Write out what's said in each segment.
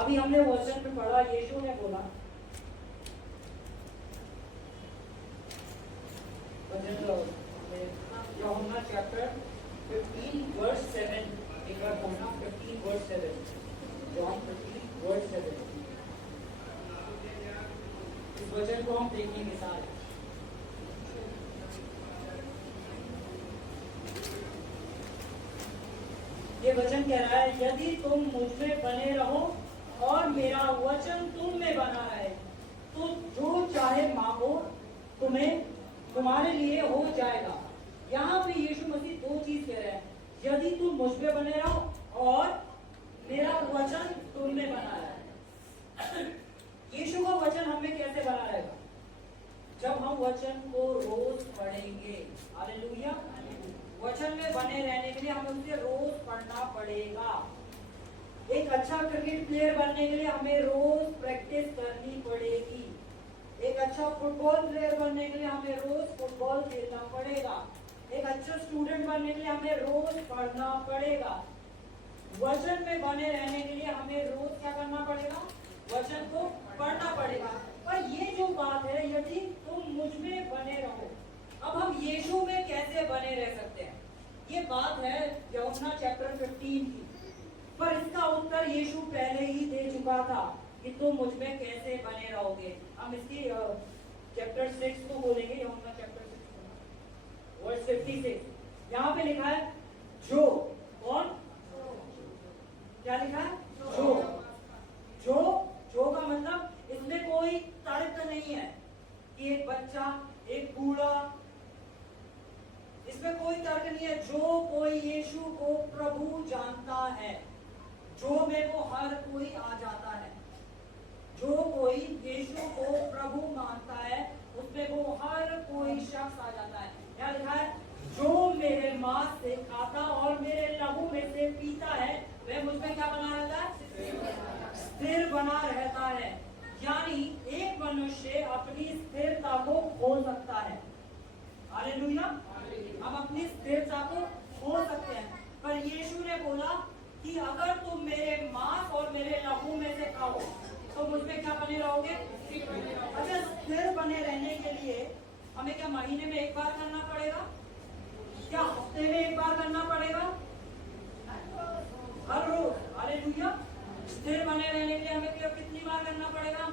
अभी हमने वचन में पढ़ा, यीशु ने बोला, यूहन्ना चैप्टर 15 वर्स 7, एक बार बोलना 15 वर्स 7, जॉन 15 वर्स 7। इस वचन को हम देखेंगे सारे। ये वचन कह रहा है, यदि तुम मुझ में बने रहो और मेरा वचन तुम में बना रहे, तो जो चाहे मांगो तुम्हें तुम्हारे लिए हो जाएगा। यहाँ पे यीशु मसीह दो चीज कह रहे हैं, यदि तुम मुझ में बने रहो और मेरा वचन तुम में बना रहे। यीशु का वचन हमें कैसे बना रहेगा? जब हम वचन को रोज पढ़ेंगे। हालेलुया। वचन में बने रहने के लिए हमें उसे रोज पढ़ना पड़ेगा। एक अच्छा क्रिकेट प्लेयर बनने के लिए हमें रोज प्रैक्टिस करनी पड़ेगी। एक अच्छा फुटबॉल प्लेयर बनने के लिए हमें रोज फुटबॉल खेलना पड़ेगा। एक अच्छा स्टूडेंट बनने के लिए हमें रोज पढ़ना पड़ेगा। वचन में बने रहने के लिए हमें रोज क्या करना पड़ेगा? वचन को पढ़ना पड़ेगा। पर ये जो बात है, यदि तुम मुझ में बने रहो, अब हम यीशु में कैसे बने रह सकते हैं? ये बात है यूहन्ना चैप्टर 15 की, पर इसका उत्तर यीशु पहले ही दे चुका था कि तुम मुझ में कैसे बने रहोगे। हम इसकी चैप्टर 6 को बोलेंगे, यूहन्ना चैप्टर 6 वर्स 56। यहाँ पे लिखा है जो, कौन? क्या लिखा है? जो का मतलब इसमें कोई तर्क नहीं है कि एक बच्चा, एक बूढ़ा, इसमें कोई तर्क नहीं है। जो कोई यीशु को प्रभु जानता है, जो में वो हर कोई आ जाता है। जो कोई यीशु को प्रभु मानता है, उसमें वो हर कोई शख्स आ जाता है। क्या लिखा है? जो मेरे मांस से खाता और मेरे लहू में से पीता है, वह मुझ में क्या बना रहता है? स्थिर बना रहता है। यानी एक मनुष्य अपनी स्थिरता को खो सकता है। हालेलुया। हम अपनी स्थिरता को खो सकते हैं, पर यीशु ने बोला कि अगर तुम मेरे मांस और मेरे लहू में से खाओ तो मुझ में क्या बने रहोगे? अच्छा, स्थिर बने रहने के लिए हमें क्या महीने में एक बार करना पड़ेगा? क्या हफ्ते में एक बार करना पड़ेगा? हर रोज। हालेलुया। स्थिर बने रहने के लिए हमें क्या कितनी बार करना पड़ेगा?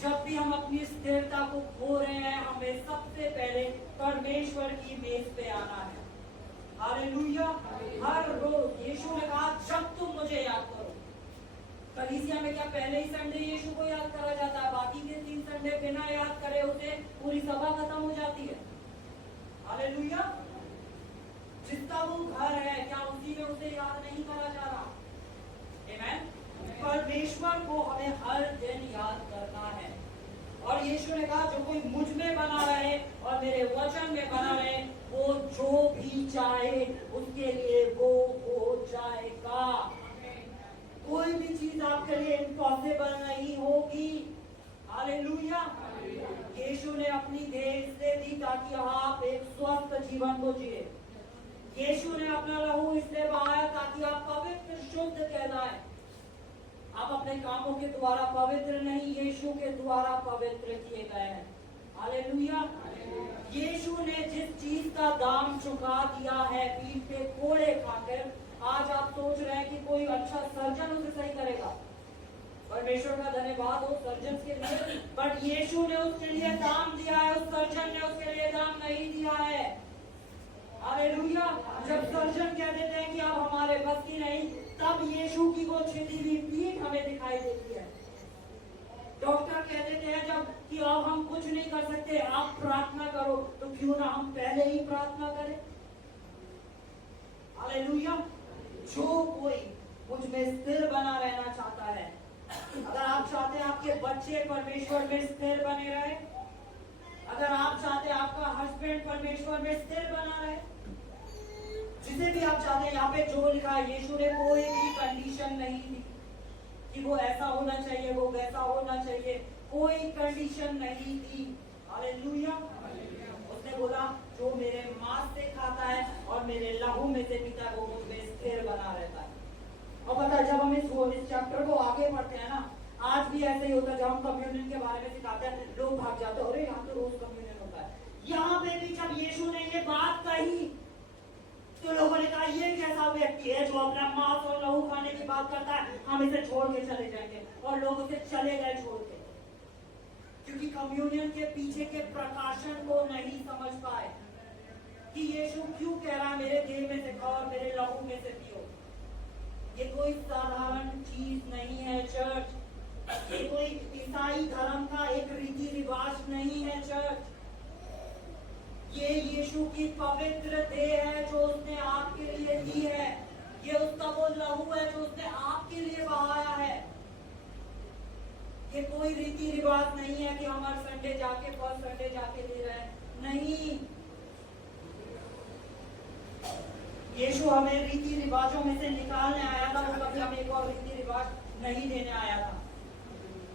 जब भी हम अपनी स्थिरता को खो रहे हैं, हमें सबसे पहले परमेश्वर की मेज पे आना है। हालेलुया। हर रोज यीशु ने कहा, जब तुम मुझे याद करो। कलीसिया में क्या पहले ही संडे यीशु को याद करा जाता है? बाकी के 3 संडे बिना याद करे उसे पूरी सभा खत्म हो जाती है। हालेलुया। जिसका वो घर है, क्या उसी में उसे याद नहीं करा जा रहा? आमीन। परमेश्वर को हमें हर दिन याद करना है। और यीशु ने कहा, जो कोई मुझ में बना रहे और मेरे वचन में बना रहे, वो जो भी चाहे उसके लिए वो हो जाएगा। कोई भी चीज आपके लिए इम्पॉसिबल नहीं होगी। हालेलुया। यीशु ने अपनी देह इसलिए दी ताकि आप एक स्वस्थ जीवन को जिए। यीशु ने अपना लहू इसलिए बहाया ताकि आप पवित्र शुद्ध कहलाएं। आप अपने कामों के द्वारा पवित्र नहीं, यीशु के द्वारा पवित्र किए गए हैं। हालेलुया। यीशु ने जिस चीज का दाम चुका दिया है पीठ पे कोड़े खाकर, आज आप सोच रहे हैं कि कोई अच्छा सर्जन उसे सही करेगा। परमेश्वर का धन्यवाद हो सर्जन के लिए, बट यीशु ने उसके लिए दाम दिया है, उस सर्जन ने उसके लिए दाम नहीं दिया है। हालेलुया। जब सर्जन कह देते हैं कि अब हमारे बस की नहीं, तब यीशु की वो छिदी हुई पीठ हमें दिखाई देती है। डॉक्टर कह देते हैं जब कि अब हम कुछ नहीं कर सकते, आप प्रार्थना करो, तो क्यों ना हम पहले ही प्रार्थना करें। हालेलुया। जो कोई मुझ में स्थिर बना रहना चाहता है, अगर आप चाहते हैं आपके बच्चे परमेश्वर में स्थिर बने रहे, अगर आप चाहते हैं आपका हस्बैंड परमेश्वर में स्थिर बना रहे, जिसे भी आप चाहते हैं, यहाँ पे जो लिखा है, यीशु ने कोई भी कंडीशन नहीं दी कि वो ऐसा होना चाहिए, वो वैसा होना चाहिए, कोई कंडीशन नहीं दी। हालेलुया। उसने बोला, जो मेरे मांस से खाता है और मेरे लहू में से पीता है, वो मुझ में स्थिर बना रहता है। और पता, जब हम इस चैप्टर को आगे आज भी ऐसे ही होता है, जब हम कम्युनियन के बारे में सिखाते हैं लोग भाग जाते हैं, अरे यहाँ तो रोज कम्युनियन होता है। यहाँ पे भी जब यीशु ने ये बात कही तो लोगों ने कहा ये कैसा व्यक्ति है जो अपना मांस और लहू खाने की बात करता है, हम इसे छोड़ के चले जाएंगे। और लोग उसे चले गए छोड़ के, क्योंकि कम्युनियन के पीछे के प्रकाशन को नहीं समझ पाए कि यीशु क्यों कह रहा है मेरे देह में से खाओ और मेरे लहू में से पियो। ये कोई साधारण चीज नहीं है चर्च, ये कोई ईसाई धर्म का एक रीति रिवाज नहीं है चर्च। ये यीशु की पवित्र देह है जो उसने आपके लिए दी है, ये उसका वो लहू है जो उसने आपके लिए बहाया है। ये कोई रीति रिवाज नहीं है कि हम हर संडे जाके फर्स्ट संडे जाके ले रहे हैं, नहीं। यीशु हमें रीति रिवाजों में से निकालने आया था, वो कभी हमें एक और रीति रिवाज नहीं देने आया था।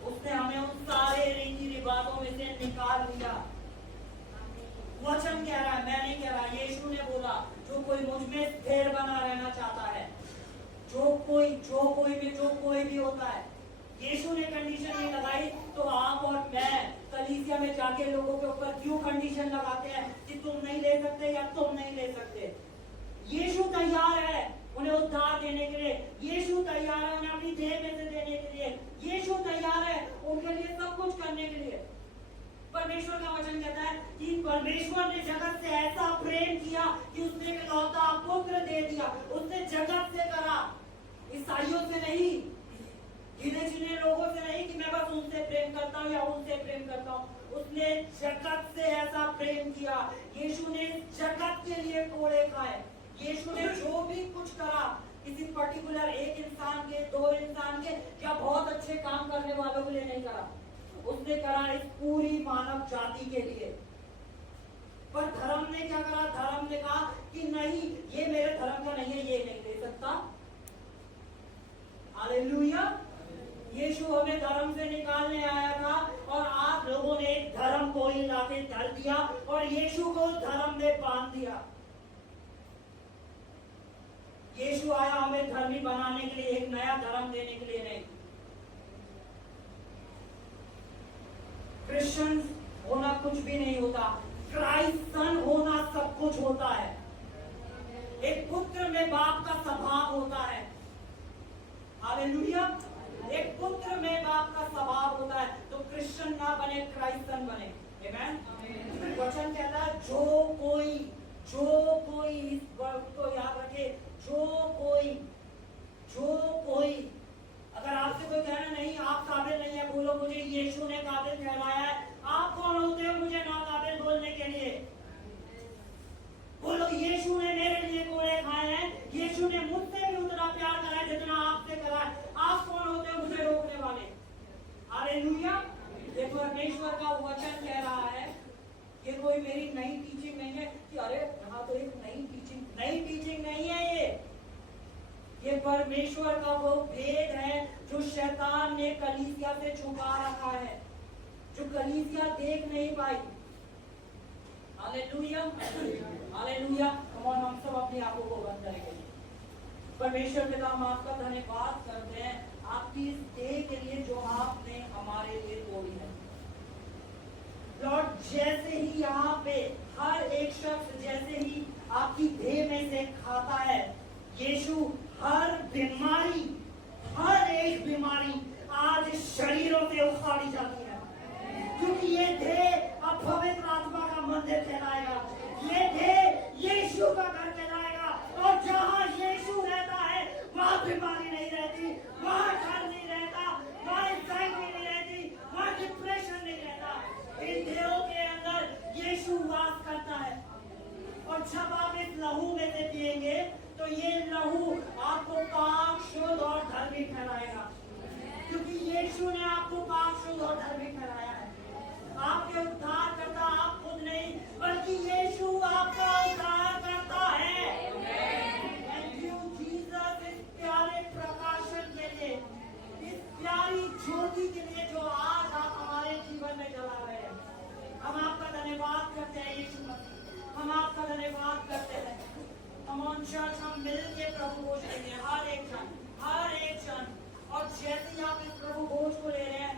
उसने हमें उन सारे रीति रिवाजों में से निकाल लिया। वचन कह रहा है, मैं नहीं कह रहा, यीशु ने बोला जो कोई मुझ में स्थिर बना रहना चाहता है, जो कोई भी होता है। यीशु ने कंडीशन नहीं लगाई, तो आप और मैं कलीसिया में जाके लोगों के ऊपर क्यों कंडीशन लगाते हैं कि तुम नहीं ले सकते या तुम नहीं ले सकते। यीशु तैयार है उन्हें उद्धार देने के लिए, यीशु तैयार है उन्हें अपनी देह में से देने के लिए, यीशु तैयार है उनके लिए सब कुछ करने के लिए। परमेश्वर का वचन कहता है कि परमेश्वर ने जगत से ऐसा प्रेम किया कि उसने इकलौता पुत्र दे दिया। उसने जगत से करा, ईसाइयों से नहीं, गिने चुने लोगों से नहीं कि मैं बस उनसे प्रेम करता हूँ या उनसे प्रेम करता हूँ। उसने जगत से ऐसा प्रेम किया। यीशु ने जगत के लिए कोड़े खाए। यीशु ने जो भी कुछ करा किसी पर्टिकुलर एक इंसान के, दो इंसान के या बहुत अच्छे काम करने वालों के लिए नहीं करा, उसने करा इस पूरी मानव जाति के लिए। पर धर्म ने क्या करा? धर्म ने कहा कि नहीं, ये मेरे धर्म का नहीं है, ये नहीं दे सकता। हालेलुया। यीशु हमें धर्म से निकालने आया था और आप लोगों ने धर्म को ही लाके धर दिया और यीशु को धर्म में बांध दिया। यीशु आया हमें धर्मी बनाने के लिए, एक नया धर्म देने के लिए नहीं। क्रिश्चियन होना कुछ भी नहीं होता, क्राइस्टन होना सब कुछ होता है। एक पुत्र में बाप का स्वभाव होता है। हालेलुया। एक पुत्र में बाप का स्वभाव होता है। तो क्रिश्चियन ना बने, क्राइस्टन बने। आमेन। वचन कहता है जो कोई इस वर्ड को याद रखे, जो कोई अगर आपसे कोई कहना नहीं आप काबिल नहीं है, बोलो मुझे यीशु ने काबिल ठहराया है। आप कौन होते हो मुझे नाकाबिल बोलने के लिए? बोलो यीशु ने मेरे लिए कोड़े खाए हैं, यीशु ने मुझसे भी उतना प्यार करा है जितना आपसे करा है। आप कौन होते हो मुझे रोकने वाले? हालेलुया। ये परमेश्वर का वचन कह रहा है, ये कोई मेरी नई टीचिंग नहीं है कि अरे यहाँ तो एक नई टीचिंग नहीं है। ये परमेश्वर का वो भेद है जो शैतान ने कलीसिया से छुपा रखा है, जो कलीसिया देख नहीं पाई। Hallelujah, hallelujah. हम सब अपनी आंखों को बंद करेंगे। परमेश्वर पिता, हम आपका धन्यवाद करते हैं आपकी इस देह के लिए जो आपने हमारे लिए तोड़ी है। लॉर्ड, जैसे ही यहाँ पे हर एक शख्स जैसे ही आपकी देह में से खाता है, यीशु हर एक बीमारी आज शरीरों से उखाड़ी जाती है, क्योंकि ये देह अब पवित्र आत्मा का मंदिर कहलाएगा। ये देह यीशु का घर कहलाएगा और जहाँ यीशु रहता है वहाँ बीमारी नहीं रहती, वहाँ डर नहीं रहता, वहाँ एंजाइटी नहीं रहती, वहाँ डिप्रेशन नहीं रहता। इन देहों के अंदर यीशु वास करता है। और जब आप इस लहू में से पिएंगे तो ये लहू आपको पाक, शुद्ध और धर्मी ठहराएगा, क्योंकि यीशु ने आपको पाक, शुद्ध और धर्मी ठहराया है। आपके उद्धार करता आप खुद नहीं, बल्कि यीशु आपका उद्धार करता है। थैंक यू जीसस, इस प्यारे प्रकाशन के लिए, इस प्यारी ज्योति के लिए जो आज आप हमारे जीवन में जला रहे हैं। हम आपका धन्यवाद करते हैं यीशु मसीह, हम आपका धन्यवाद करते हैं। हम चर्च हम मिल के प्रभु भोज लेंगे, हर एक जन। और जैसे ही आप इस प्रभु भोज को ले रहे हैं,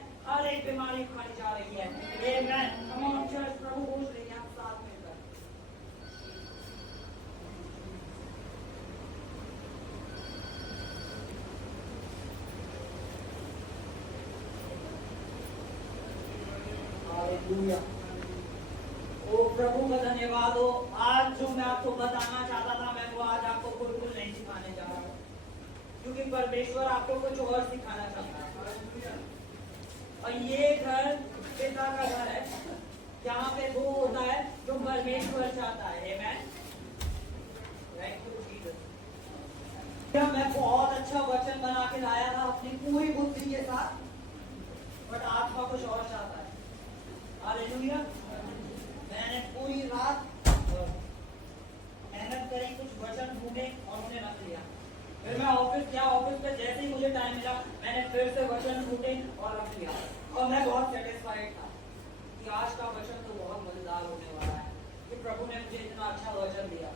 हालेलुया। ओ प्रभु का धन्यवाद हो। आज जो मैं आपको बताना चाहता था, मैं वो आज आपको बिल्कुल नहीं सिखाने जा रहा हूँ, क्योंकि परमेश्वर आपको कुछ और सिखाना चाहता है। और ये घर पिता का घर है, यहाँ पे वो होता है जो परमेश्वर चाहता है। आमेन। मैं बहुत अच्छा वचन बना के लाया था अपनी पूरी बुद्धि के साथ, बट आत्मा कुछ और चाहता है। हालेलुया। मैंने पूरी रात मेहनत करी, कुछ वचन ढूंढे और उन्हें रख लिया। फिर मैं ऑफिस गया, ऑफिस पे जैसे ही मुझे टाइम मिला मैंने फिर से वचन ढूंढे और रख लिया। और मैं बहुत सेटिस्फाइड था कि आज का वचन तो बहुत मजेदार होने वाला है, कि प्रभु ने मुझे इतना अच्छा वचन दिया।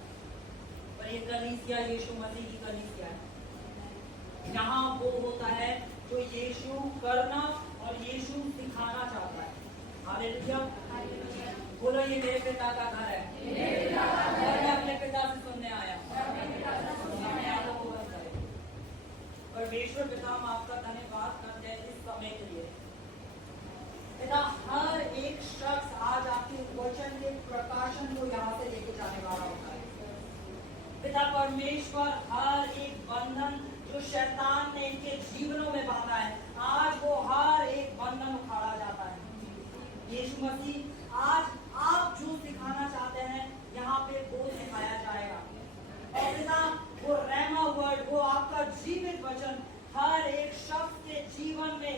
पर ये कलीसिया यीशु मसीह की कलीसिया है। यहाँ वो होता है जो यीशु करना और यीशु सिखाना चाहता है। हालेलुया। बोलो ये मेरे पिता का घर है, और मैं अपने पिता से सुनने आया। परमेश्वर पिता, हम आपका धन्यवाद करते हैं इस समय के लिए। पिता, हर एक शख्स आज आपके वचन के प्रकाशन को यहाँ से लेके जाने वाला होता है। पिता परमेश्वर, हर एक बंधन जो शैतान ने इनके जीवनों में बांधा है, आज वो हर एक बंधन उखाड़ा जाता है। यीशु मसीह, आज आप जो सिखाना चाहते हैं यहाँ पे वो सिखाया जाएगा। और पिता, वो रहमा वर्ड, वो आपका जीवित वचन हर एक शख्स के जीवन में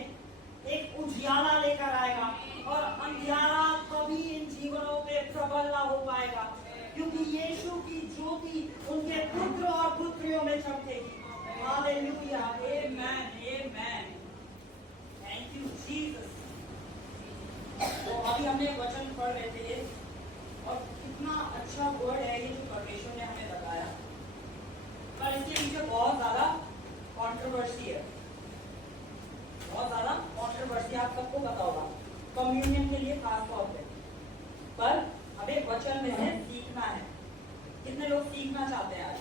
एक उजियाला लेकर आएगा, और अंधियारा कभी इन जीवनों पे प्रबल ना हो पाएगा, क्योंकि यीशु की ज्योति उनके पुत्र और पुत्रियों में चमकेगी। Hallelujah. Amen, amen. Thank you Jesus. तो अभी हमने वचन पढ़ रहे थे, और कितना अच्छा वर्ड है ये जो परमेश्वर ने हमें बताया, पर इसके पीछे बहुत ज्यादा कंट्रोवर्सी है, बहुत ज्यादा कंट्रोवर्सी। आप सबको पता होगा, कम्युनियन के लिए खास तौर पे। पर हमें वचन में से सीखना है। कितने लोग सीखना चाहते हैं आज?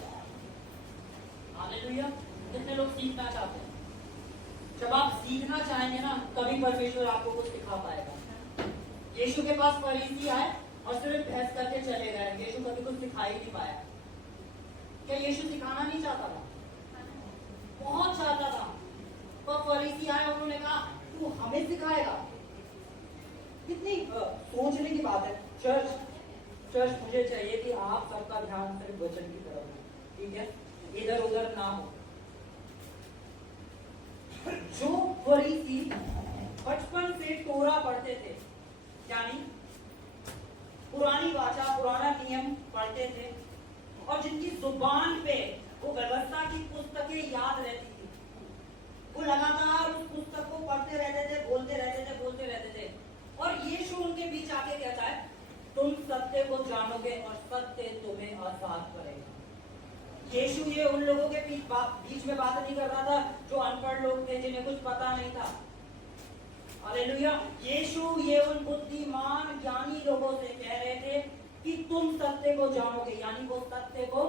हालेलुया। कितने लोग सीखना चाहते हैं? जब आप सीखना चाहेंगे ना, तभी परमेश्वर आपको कुछ सिखा पाएगा। यीशु के पास फरीसी आए और सिर्फ बहस करके चले गए। यीशु कभी कुछ सिखा ही नहीं पाया। क्या यीशु सिखाना नहीं चाहता था? बहुत चाहता था। पर फरीसी आए, उन्होंने कहा तू हमें सिखाएगा? कितनी सोचने की बात है। चर्च मुझे चाहिए कि आप सबका ध्यान सिर्फ वचन की तरफ हो, ठीक है? इधर उधर ना हो। जो फरीसी बचपन से तोरा पढ़ते थे, यानी पुरानी वाचा, पुराना नियम पढ़ते थे, और जिनकी जुबान पे वो व्यवस्था की पुस्तकें याद रहती थी, वो लगातार उस पुस्तक को पढ़ते रहते थे, बोलते रहते थे। और यीशु उनके बीच आके कहता है, तुम सत्य को जानोगे और सत्य तुम्हें आजाद करेगा। यीशु ये उन लोगों के बीच में बात नहीं कर रहा था जो अनपढ़ लोग थे, जिन्हें कुछ पता नहीं था। हालेलुया। यीशु ये उन बुद्धिमान ज्ञानी लोगों से कह रहे थे कि तुम सत्य को जानोगे, यानी वो सत्य को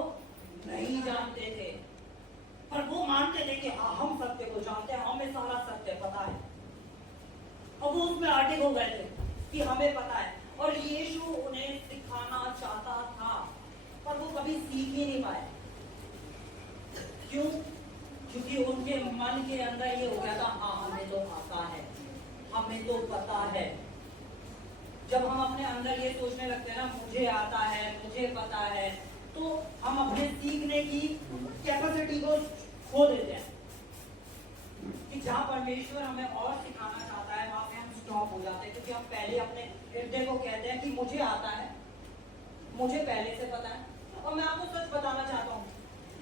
नहीं जानते थे, पर वो मानते थे कि हाँ हम सत्य को जानते हैं, हमें सारा सत्य पता है। और वो उसमें अटक हो गए थे कि हमें पता है। और यीशु उन्हें सिखाना चाहता था, पर वो कभी सीख ही नहीं पाए। क्यों? क्योंकि उनके मन के अंदर ये हो गया था, हाँ हमें तो आता है, हमें तो पता है। जब हम अपने अंदर ये सोचने लगते हैं ना, मुझे आता है, मुझे पता है, तो हम अपने सीखने की कैपेसिटी को खो देते हैं। कि जहाँ परमेश्वर हमें और सिखाना चाहता है, वहां पे हम स्टॉप हो जाते हैं, क्योंकि हम पहले अपने हृदय को कहते हैं कि मुझे आता है, मुझे पहले से पता है। और मैं आपको सच बताना चाहता हूँ,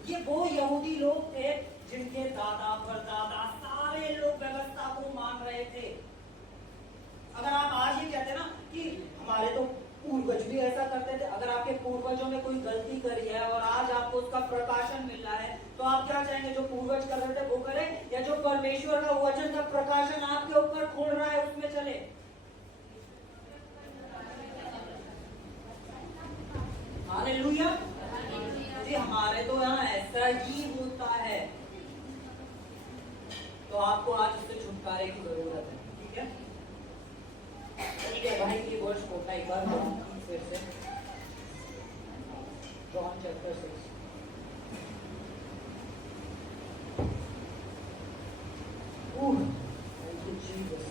ये वो यहूदी लोग थे जिनके दादा परदादा सारे लोग व्यवस्था को मान रहे थे। अगर आप आज ये कहते ना कि हमारे तो पूर्वज भी ऐसा करते थे, अगर आपके पूर्वजों ने कोई गलती करी है और आज आपको उसका प्रकाशन मिल रहा है, तो आप क्या चाहेंगे? जो पूर्वज कर रहे थे वो करें, या जो परमेश्वर का वचन का प्रकाशन आपके ऊपर खोल रहा है उसमें चले? हालेलुया। जी हमारे तो यहाँ ऐसा ही होता है। तो आपको आज उससे छुटकारे की जरूरत है, ठीक है? ठीक है भाई, ये वर्ष होता एक बार फिर से John chapter 6। Thank you, Jesus.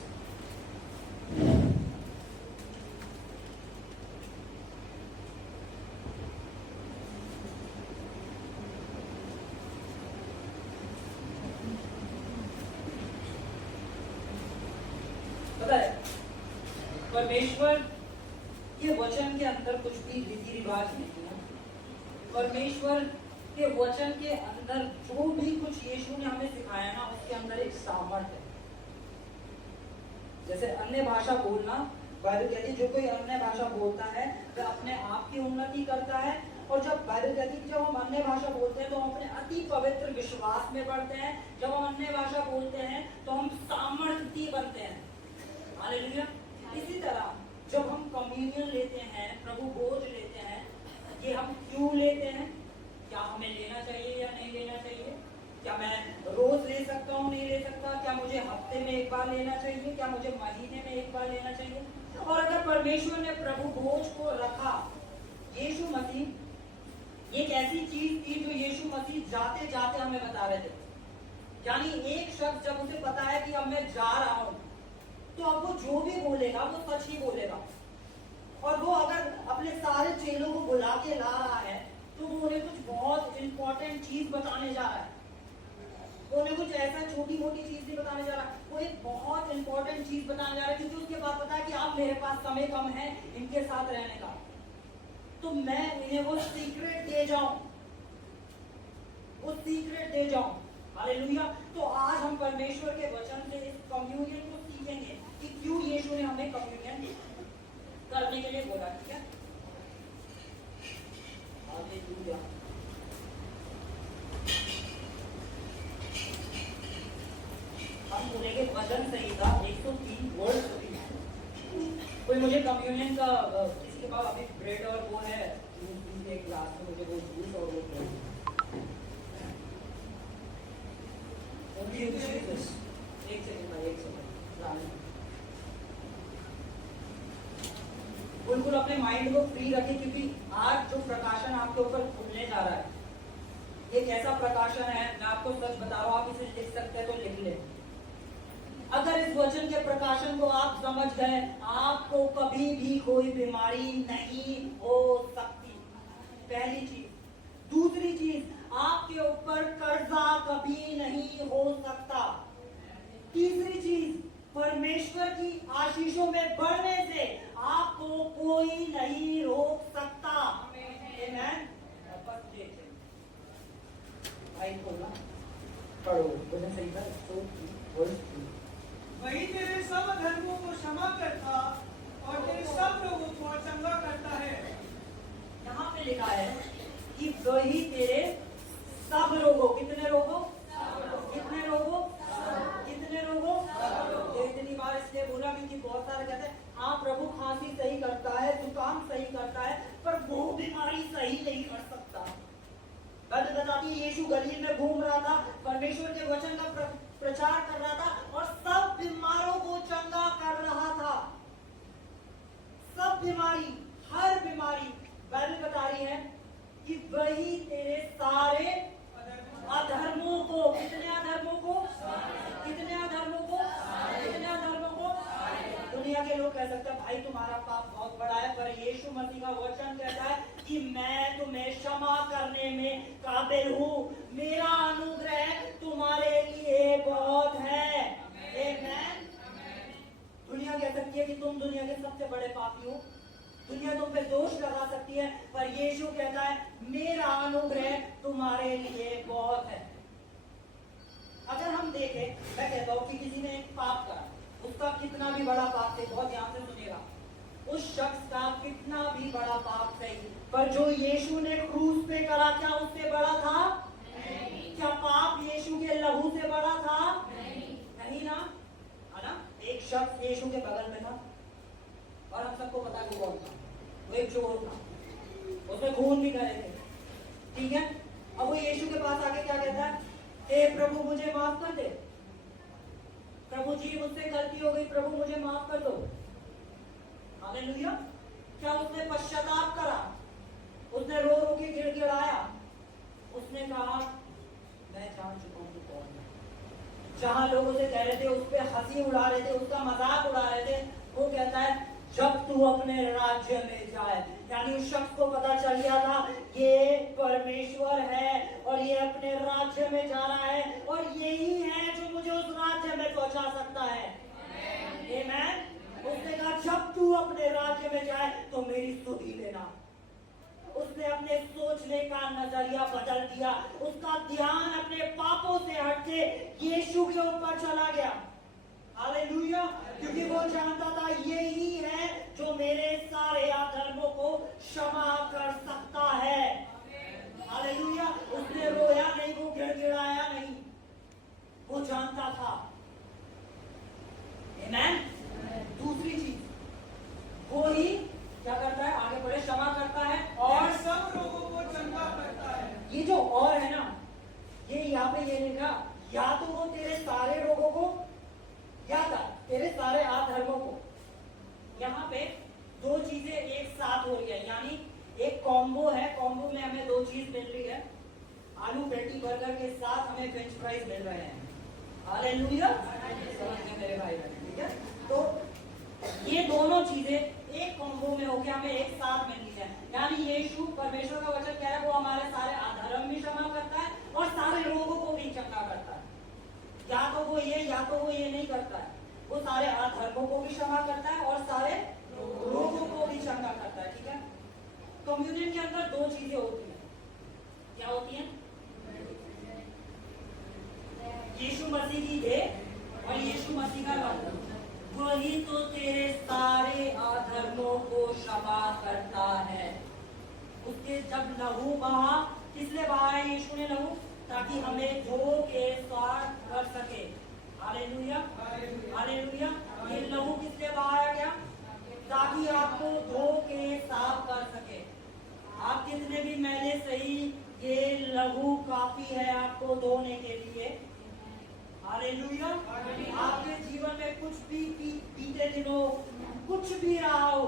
पता है, परमेश्वर के वचन के अंदर कुछ भी रीति रिवाज नहीं है। परमेश्वर के वचन के अंदर जो भी कुछ यीशु ने हमें सिखाया ना, उसके अंदर एक सामर्थ्य है। जैसे अन्य भाषा बोलना, बाइबल कहती है जो कोई अन्य भाषा बोलता है वह अपने आप की उन्नति करता है। और जब बाइबल कहती है जब हम अन्य भाषा बोलते हैं तो हम अपने अति पवित्र विश्वास में बढ़ते हैं। जब हम अन्य भाषा बोलते हैं तो हम सामर्थ्य बनते हैं। हालेलुया। इसी तरह जब हम कम्युनियन लेते हैं, प्रभु भोज लेते हैं, ये हम क्यों लेते हैं? क्या हमें लेना चाहिए या नहीं लेना चाहिए? क्या मैं रोज ले सकता हूँ, नहीं ले सकता? क्या मुझे हफ्ते में एक बार लेना चाहिए? क्या मुझे महीने में एक बार लेना चाहिए? और अगर परमेश्वर ने प्रभु भोज को रखा, यीशु मसीह एक ऐसी चीज थी जो यीशु मसीह जाते जाते हमें बता रहे थे। यानी एक शख्स जब उसे पता है कि अब मैं जा रहा हूँ, तो अब वो जो भी बोलेगा वो सच ही बोलेगा। और वो अगर अपने सारे चेलों को बुला के ला रहा है तो वो उन्हें कुछ बहुत इंपॉर्टेंट चीज बताने जा रहा है। वो उन्हें कुछ ऐसा छोटी मोटी चीज नहीं बताने जा रहा, वो एक बहुत इंपॉर्टेंट चीज बताने जा रहा है, क्योंकि उसके बाद पता है कि अब मेरे पास समय कम है इनके साथ रहने का, तो मैं इन्हें वो सीक्रेट दे जाऊं, वो सीक्रेट दे जाऊं। हालेलुया। तो आज हम परमेश्वर के वचन से इस कम्युनियन को सीखेंगे कि क्यों यीशु ने हमें कम्युनियन करने के लिए बोला। ठीक है, हालेलुया। हम बोलेंगे भजन संहिता 103 वर्ड। कोई मुझे कम्युनियन का किसी के पास अभी ब्रेड और वो है एक ग्लास में, मुझे वो जूस और वो ब्रेड। एक सेकंड। बिल्कुल अपने माइंड को फ्री रखें, क्योंकि आज जो प्रकाशन आपके ऊपर खुलने जा रहा है, ये कैसा प्रकाशन है मैं आपको सच बता रहा हूँ। आप इसे लिख सकते हैं तो लिख ले। अगर इस वचन के प्रकाशन को आप समझ गए, आपको कभी भी कोई बीमारी नहीं हो सकती, पहली चीज। दूसरी चीज, आपके ऊपर कर्जा कभी नहीं हो सकता। तीसरी चीज, परमेश्वर की आशीषों में बढ़ने से आपको कोई नहीं रोक सकता। आमीन। भाई बोला पढ़ो, वचन संहिता 103। वही तेरे सब धर्मों को क्षमा करता और तेरे सब लोगों को चंगा करता है। यहाँ पे लिखा है कि वही तेरे सब लोगों, कितने लोगों? कितने लोगों? कितने लोगों? इतनी बार इसलिए बोला क्योंकि बहुत सारे कहते हैं हाँ प्रभु खांसी सही करता है, जुकाम सही करता है, पर वो बीमारी सही नहीं कर सकता। बात बताती है यीशु गलील में घूम रहा था, परमेश्वर के वचन का प्रचार कर रहा था और सब बीमारों को चंगा कर रहा था। सब बीमारी, हर बीमारी। बाइबल बता रही है कि वही तेरे सारे अधर्मों को, कितने अधर्मों को? कितने अधर्मों को? कितने अधर्मों को? दुनिया के लोग कह सकते हैं भाई तुम्हारा पाप बहुत बड़ा है, पर यीशु मसीह का वचन कहता है कि मैं तुम्हें क्षमा करने में काबिल हूँ, मेरा अनुग्रह तुम्हारे लिए बहुत है। आमीन। दुनिया कह सकती है कि तुम दुनिया के सबसे बड़े पापी हो, दुनिया तुम पे दोष लगा सकती है, पर यीशु कहता है मेरा अनुग्रह तुम्हारे लिए बहुत है। अगर हम देखें, मैं कहता हूँ कि किसी ने एक पाप करा, उसका कितना भी बड़ा पाप थे, बहुत ध्यान से सुनिएगा, उस शख्स का कितना भी बड़ा पाप सही, पर जो यीशु ने क्रूस पे करा क्या उससे बड़ा था? नहीं। क्या पाप यीशु के लहू से बड़ा था? नहीं ना, है ना? एक शख्स यीशु के बगल में था और हम सबको पता कि कौन था, वो एक चोर था, उसने खून भी करे थे। ठीक है, अब वो यीशु के पास आके क्या कहता है? हे प्रभु मुझे माफ कर दे, प्रभु जी मुझसे गलती हो गई, प्रभु मुझे माफ कर दो। हालेलुया। क्या उसने पश्चाताप करा? उसने रो रो के गिड़गिड़ाया? उसने कहा मैं जान चुका हूं तू कौन है। जहां लोग उसे कह रहे थे, उस पर हंसी उड़ा रहे थे, उसका मजाक उड़ा रहे थे, वो कहता है जब तू अपने राज्य में जाए। यानी उस शख्स को पता चल गया था ये परमेश्वर है और ये अपने राज्य में जा रहा है और यही है जो मुझे उस राज्य में पहुंचा सकता है। आमीन। उसने कहा जब तू अपने राज्य में जाए तो मेरी स्तुति लेना। उसने अपने सोचने का नजरिया बदल दिया, उसका ध्यान अपने पापों से हट के यीशु के ऊपर चला गया। हालेलुया। क्योंकि वो जानता था यही है जो मेरे सारे अधर्मों को क्षमा कर सकता है। हालेलुया। उसने रोया नहीं, वो गिड़गिड़ाया नहीं, वो जानता था। आमीन। दूसरी चीज वो ही क्या करता है, आगे बढ़े, क्षमा करता है और सब लोगों को चंगा करता है। ये जो और है ना, ये यहाँ पे ये लिखा, या तो वो तेरे सारे रोगों को या तेरे सारे अधर्मों को। यहाँ पे दो चीजें एक साथ हो रही है, यानी एक कॉम्बो है। कॉम्बो में हमें दो चीज मिल रही है, आलू पैटी बर्गर के साथ हमें फ्रेंच फ्राइज मिल रहे हैं। हालेलुया। समझ गए मेरे भाई बहन, ठीक है। तो ये दोनों चीजें एक कॉम्बो में होकर हमें एक साथ मिलनी है। यानी यीशु, परमेश्वर का वचन क्या है, वो हमारे सारे अधर्म भी क्षमा करता है और सारे रोगों को भी चंगा करता है। या तो वो ये नहीं करता है, वो सारे अधर्मों को भी क्षमा करता है और सारे रोगों को भी चंगा करता है। ठीक है। कम्युनियन के अंदर दो चीजें होती हैं। क्या होती हैं? यीशु मसीह की देह और यीशु मसीह का लहू, वही तो तेरे सारे अधर्मों को क्षमा करता है। उसके जब लहू बहा, किसने बहा है यीशु ने लहू? ताकि हमें धो के साफ कर सके। हालेलुया। हालेलुया। ये लहू किसने बहाया गया? ताकि आपको धो के साफ कर सके। आप कितने भी मैले सही, ये लहू काफी है आपको धोने के लिए। हालेलुया। आपके जीवन में कुछ भी बीते दिनों कुछ भी रहा हो,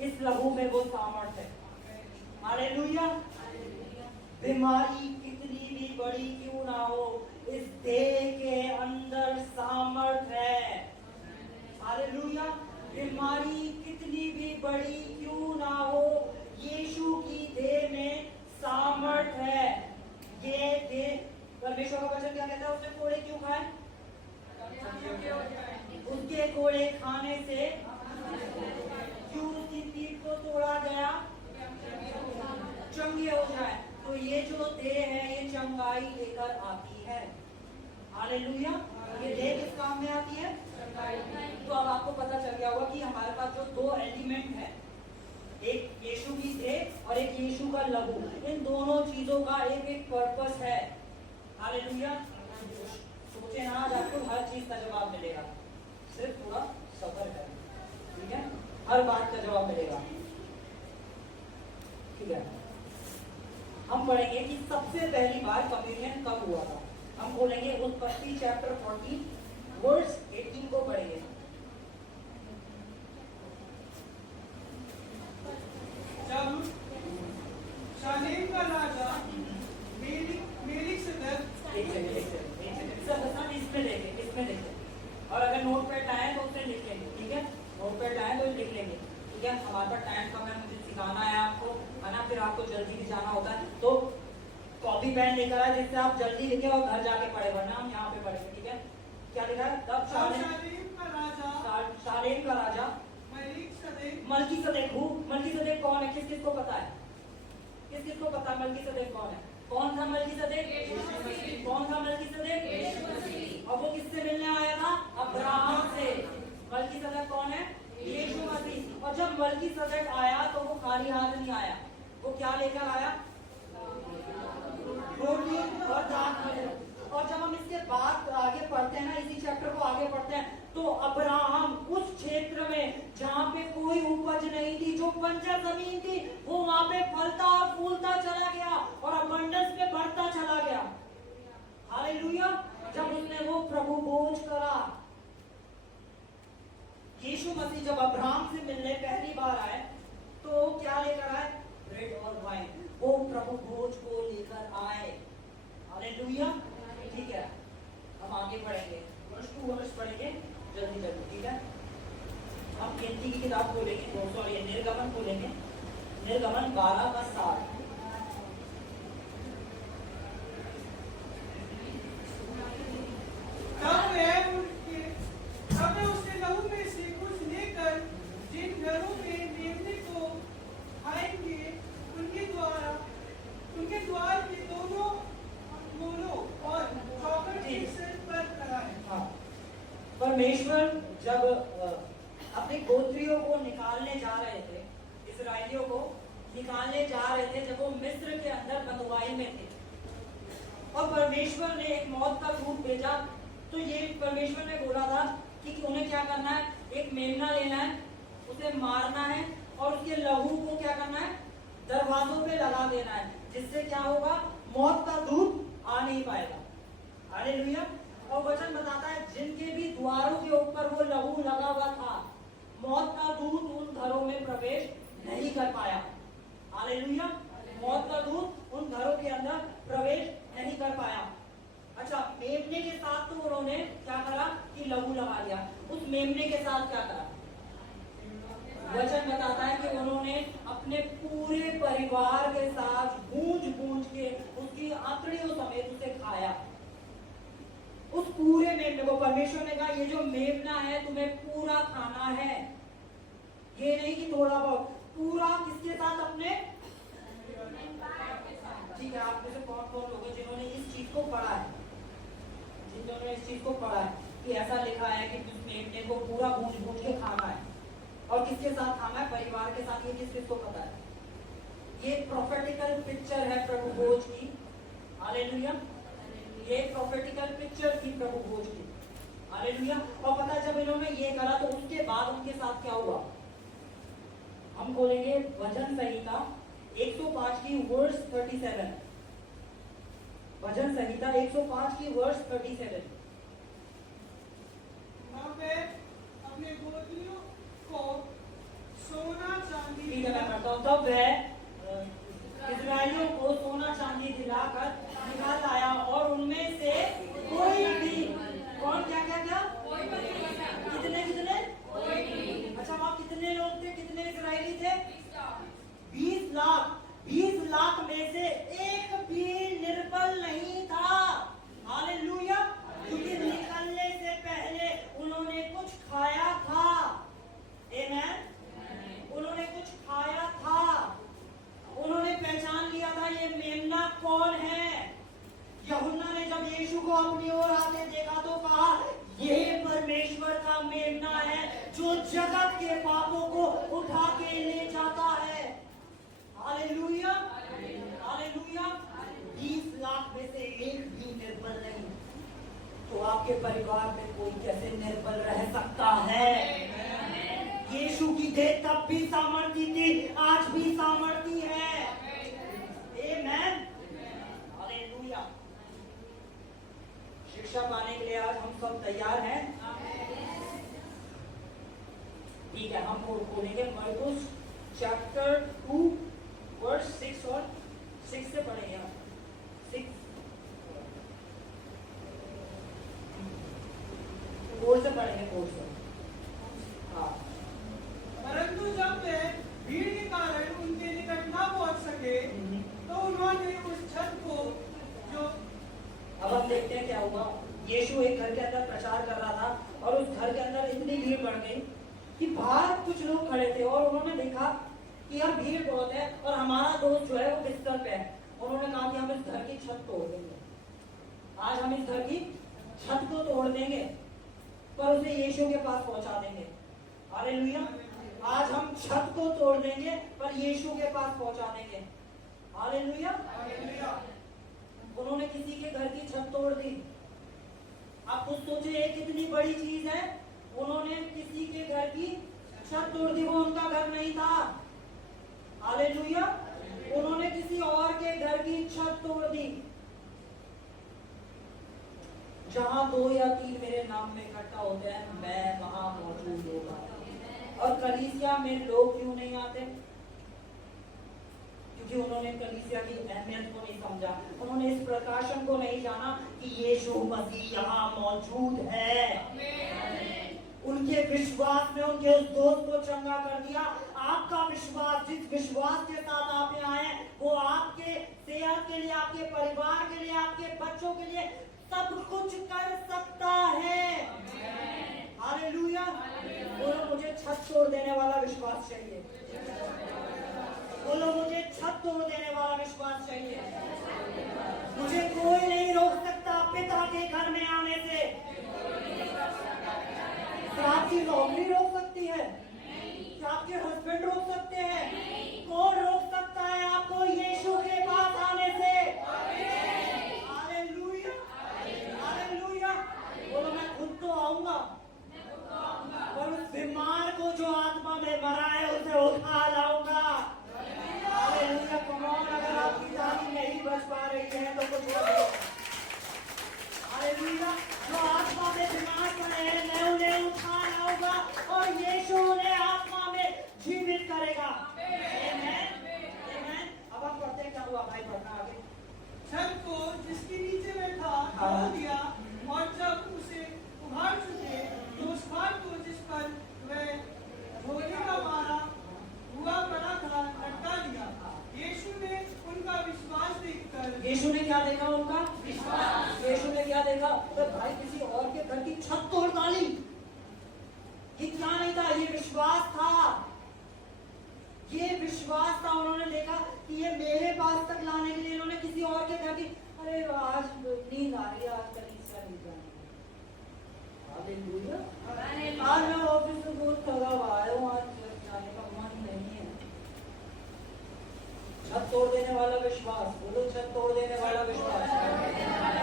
इस लहू में वो सामर्थ है। हालेलुया। बीमारी कितनी भी बड़ी क्यों ना हो, इस देह के अंदर सामर्थ है। हालेलुया। बीमारी कितनी भी बड़ी क्यों ना हो, यीशु की देह में सामर्थ है। ये देह, परमेश्वर का वचन क्या कहता है? उसने कोड़े क्यों खाए? उसके कोड़े खाने से क्यों उसकी पीठ को तोड़ा गया? चंगे हो जाए। तो ये जो देह है ये चंगाई लेकर आती है। हालेलुया। ये देह किस काम में आती है? तो अब आपको पता चल गया होगा कि हमारे पास जो दो एलिमेंट है, एक यीशु की देह और एक यीशु का लहू, इन दोनों चीजों का एक एक पर्पस है। हालेलुया। सोचे ना, आज आपको हर चीज का जवाब मिलेगा, सिर्फ थोड़ा सब्र करें। ठीक है। हर बात का जवाब मिलेगा। ठीक है। हम पढ़ेंगे कि सबसे पहली बार कम्युनियन कब हुआ था। हम बोलेंगे उत्पत्ति चैप्टर 40 वर्स 18 को पढ़ेंगे। जब शालेम का राजा मेलिकिसेदेक, इसमें देखें और अगर नोट पैड लाए तो उसे लिख लेंगे। ठीक है। नोट पैड लाए तो लिख लेंगे। ठीक है। हमारे पास टाइम कम है, मुझे सिखाना है आपको, है ना, फिर आपको जल्दी भी जाना होता है, तो कॉपी पेन लेकर आए जिससे आप जल्दी लिखे और घर जाके पढ़े, वरना हम यहाँ पे पढ़ेंगे। ठीक है। क्या लिखा है? तब शालेम का राजा मलकीसेदेक हूँ। मलकीसेदेक कौन है? किस किस को पता है? किस किस को पता है मलकीसेदेक कौन है? कौन था मलकीसेदेक? कौन था मलकीसेदेक? और वो किससे मिलने आया था? अब्राहम से। मलकीसेदेक कौन है? यीशु मसीह। और जब मलकीसेदेक आया तो वो खाली हाथ नहीं आया, वो क्या लेकर आया? रोटी और दाख। और जब हम इसके बाद आगे पढ़ते हैं ना, इसी चैप्टर को आगे पढ़ते हैं, तो अब्राहम उस क्षेत्र में जहाँ पे कोई उपज नहीं थी, जो बंजर जमीन थी, वो वहां पे फलता और फूलता चला गया और अबंडेंस में बढ़ता चला गया। हालेलुया। जब उसने वो प्रभु भोज करा, यीशु मसीह जब अब्राहम से मिलने पढ़ेंगे, वर्ष टू वर्ष पढ़ेंगे जल्दी जल्दी, ठीक है। हम गिनती की किताब खोलेंगे, सॉरी निर्गमन खोलेंगे, निर्गमन 12 का 7। तब वह उसके लहू में से कुछ लेकर जिन घरों में मेमने को खाएंगे उनके द्वार के दोनों कोनों और चौखट के सिर पर कराए। हाँ, परमेश्वर जब अपने गोत्रियों को निकालने जा रहे थे, इस्राएलियों को निकालने जा रहे थे, जब वो मिस्र के अंदर बंधुआई में थे, और परमेश्वर ने एक मौत का दूत भेजा, तो ये परमेश्वर ने बोला था कि उन्हें क्या करना है, एक मेमना लेना है, उसे मारना है और उसके लहू को क्या करना है, दरवाजों पे लगा देना है, जिससे क्या होगा, मौत का दूत आ नहीं पाएगा। हालेलुया। और वचन बताता है जिनके भी द्वारों के ऊपर वो लहू लगा हुआ था, मौत का दूत उन घरों में प्रवेश नहीं कर पाया। हालेलुया। मौत का दूत उन घरों के अंदर प्रवेश नहीं कर पाया। अच्छा, मेमने के साथ तो उन्होंने क्या करा कि लहू लगा लिया। उस मेमने के साथ क्या करा, वचन बताता है कि उन्होंने अपने पूरे परिवार के साथ गूंज गूंज के उसकी आंतड़ियों समेत उसे खाया। उस पूरे मेमने को परमेश्वर ने कहा, ये जो मेमना है तुम्हें पूरा खाना है, ये नहीं कि थोड़ा बहुत, पूरा। किसके साथ, अपने, ठीक है। आप में से कौन कौन लोग हैं जिन्होंने इस चीज को पढ़ा है, जिन्होंने इस चीज को पढ़ा है कि ऐसा लिखा है कि उस मेमने को पूरा गूंज गूंज के खाना है, और किसके साथ खाना है, परिवार के साथ। ये किसको पता है? ये प्रोफेटिकल पिक्चर है प्रभु भोज की। हालेलुया। ये प्रोफेटिकल पिक्चर थी प्रभु भोज की। हालेलुया। और पता है जब इन्होंने ये करा तो उसके बाद उनके साथ क्या हुआ, हम बोलेंगे भजन संहिता 105 की वर्स 37। भजन संहिता 105 की वर्स 37। वहाँ पे अपने गोत्रियों को सोना चांदी, ठीक है, मैं पढ़ता हूँ। तब वह इस्राएलियों को सोना चांदी दिलाकर निकाल लाया, और उनमें से कोई भी, कौन, क्या क्या क्या, कितने कितने, अच्छा वहाँ कितने लोग थे, कितने इस्राएली थे, 20 लाख। 20 लाख में से एक भी निर्बल नहीं था। हालेलुया। क्योंकि निकलने से पहले उन्होंने कुछ खाया था। आमेन। उन्होंने कुछ खाया था, उन्होंने पहचान लिया था ये मेमना कौन है। यूहन्ना ने जब यीशु को अपनी ओर आते देखा तो कहा, ये परमेश्वर का मेमना है जो जगत के पापों को उठा के ले जाता है। हालेलुया। हालेलुया। 20 लाख में से एक भी निर्बल नहीं, तो आपके परिवार में कोई कैसे निर्बल रह सकता है? यीशु की देह तब भी सामर्थी थी, आज भी सामर्थी है। आमेन। हालेलुया। शिक्षा पाने के लिए आज हम सब तैयार हैं? ठीक है, हम खोलेंगे मरकुस चैप्टर 2 वर्स 6 और 6 से पढ़ेंगे। 6 4 से पढ़ेंगे, 4 से। हाँ। परंतु जब वे भीड़ के कारण उनके निकट न पहुंच सके तो उन्होंने उस छत को जो, अब हम देखते हैं क्या हुआ। यीशु एक घर के अंदर प्रचार कर रहा था, और उस घर के अंदर इतनी भीड़ बढ़ गई कि बाहर कुछ लोग खड़े थे, और उन्होंने देखा कि यार भीड़ बहुत है और हमारा दोस्त जो है वो बिस्तर पे है। उन्होंने कहा कि हम इस घर की छत तोड़ देंगे, आज हम इस घर की छत को तोड़ देंगे, पर उसे यीशु के पास पहुंचा देंगे। हालेलुया। आज हम छत को तोड़ देंगे पर यीशु के पास पहुंचा देंगे। हालेलुया। उन्होंने किसी के घर की छत तोड़ दी। आप खुद सोचिए ये कितनी बड़ी चीज है। उन्होंने किसी के घर की छत तोड़ दी, वो उनका घर नहीं था। हालेलुया। उन्होंने किसी और के घर की छत तोड़ दी। जहां 2 या 3 मेरे नाम में इकट्ठा होते हैं, मैं वहां मौजूद होगा। और कलीसिया में लोग क्यों नहीं आते? क्योंकि उन्होंने कलीसिया की अहमियत को नहीं समझा। उन्होंने इस प्रकाशन को नहीं जाना कि यीशु मसीह यहाँ मौजूद है। उनके विश्वास ने उनके उस दोस्त को चंगा कर दिया। आपका विश्वास, जिस विश्वास के साथ आप यहाँ आए, वो आपके सेहत के लिए, आपके परिवार के लिए, आपके बच्चों के लिए सब कुछ कर सकता है। हालेलुया। बोलो मुझे छत तोड़ देने वाला विश्वास चाहिए। बोलो मुझे छत तोड़ देने वाला विश्वास चाहिए। मुझे कोई नहीं रोक सकता पिता के घर में आने से। क्या आपकी नौकरी रोक सकती है? क्या आपके हस्बैंड रोक सकते हैं? कौन रोक सकता है आपको यीशु के पास आने से? Hallelujah, hallelujah. बोलो मैं खुद तो आऊंगा, पर उस बीमार को जो आत्मा में मरा है उसे उठा लाऊंगा। हालेलुया। कमॉन, अगर आपकी जान नहीं बच पा रही है तो कुछ करो। हालेलुया। जो आत्मा में बीमार पड़े हैं मैं उन्हें उठा लाऊंगा और यीशु उन्हें आत्मा में जीवित करेगा। आमीन, आमीन। अब आप पढ़ते हैं क्या हुआ भाई, पढ़ना आगे। छत को जिसके नीचे में था तोड़ दिया और जब उसे उभार चुके तो उस बात को जिस पर वह गोली का मारा हुआ पड़ा था लटका दिया। यीशु ने उनका विश्वास देखकर, यीशु ने क्या देखा? उनका विश्वास। यीशु ने क्या देखा? तो भाई किसी और के घर की छत तोड़ डाली। ये क्या नहीं था, ये विश्वास था। ये विश्वास था। उन्होंने देखा कि ये मेरे पास तक लाने के लिए इन्होंने किसी और के घर की, अरे आज नींद आ रही है, आज कलीसिया नहीं जाना। हालेलुया। आज मैं ऑफिस से बहुत थका हुआ आया हूँ, आज चर्च जाने का मन नहीं है। छत तोड़ देने वाला विश्वास। बोलो छत तोड़ देने वाला विश्वास।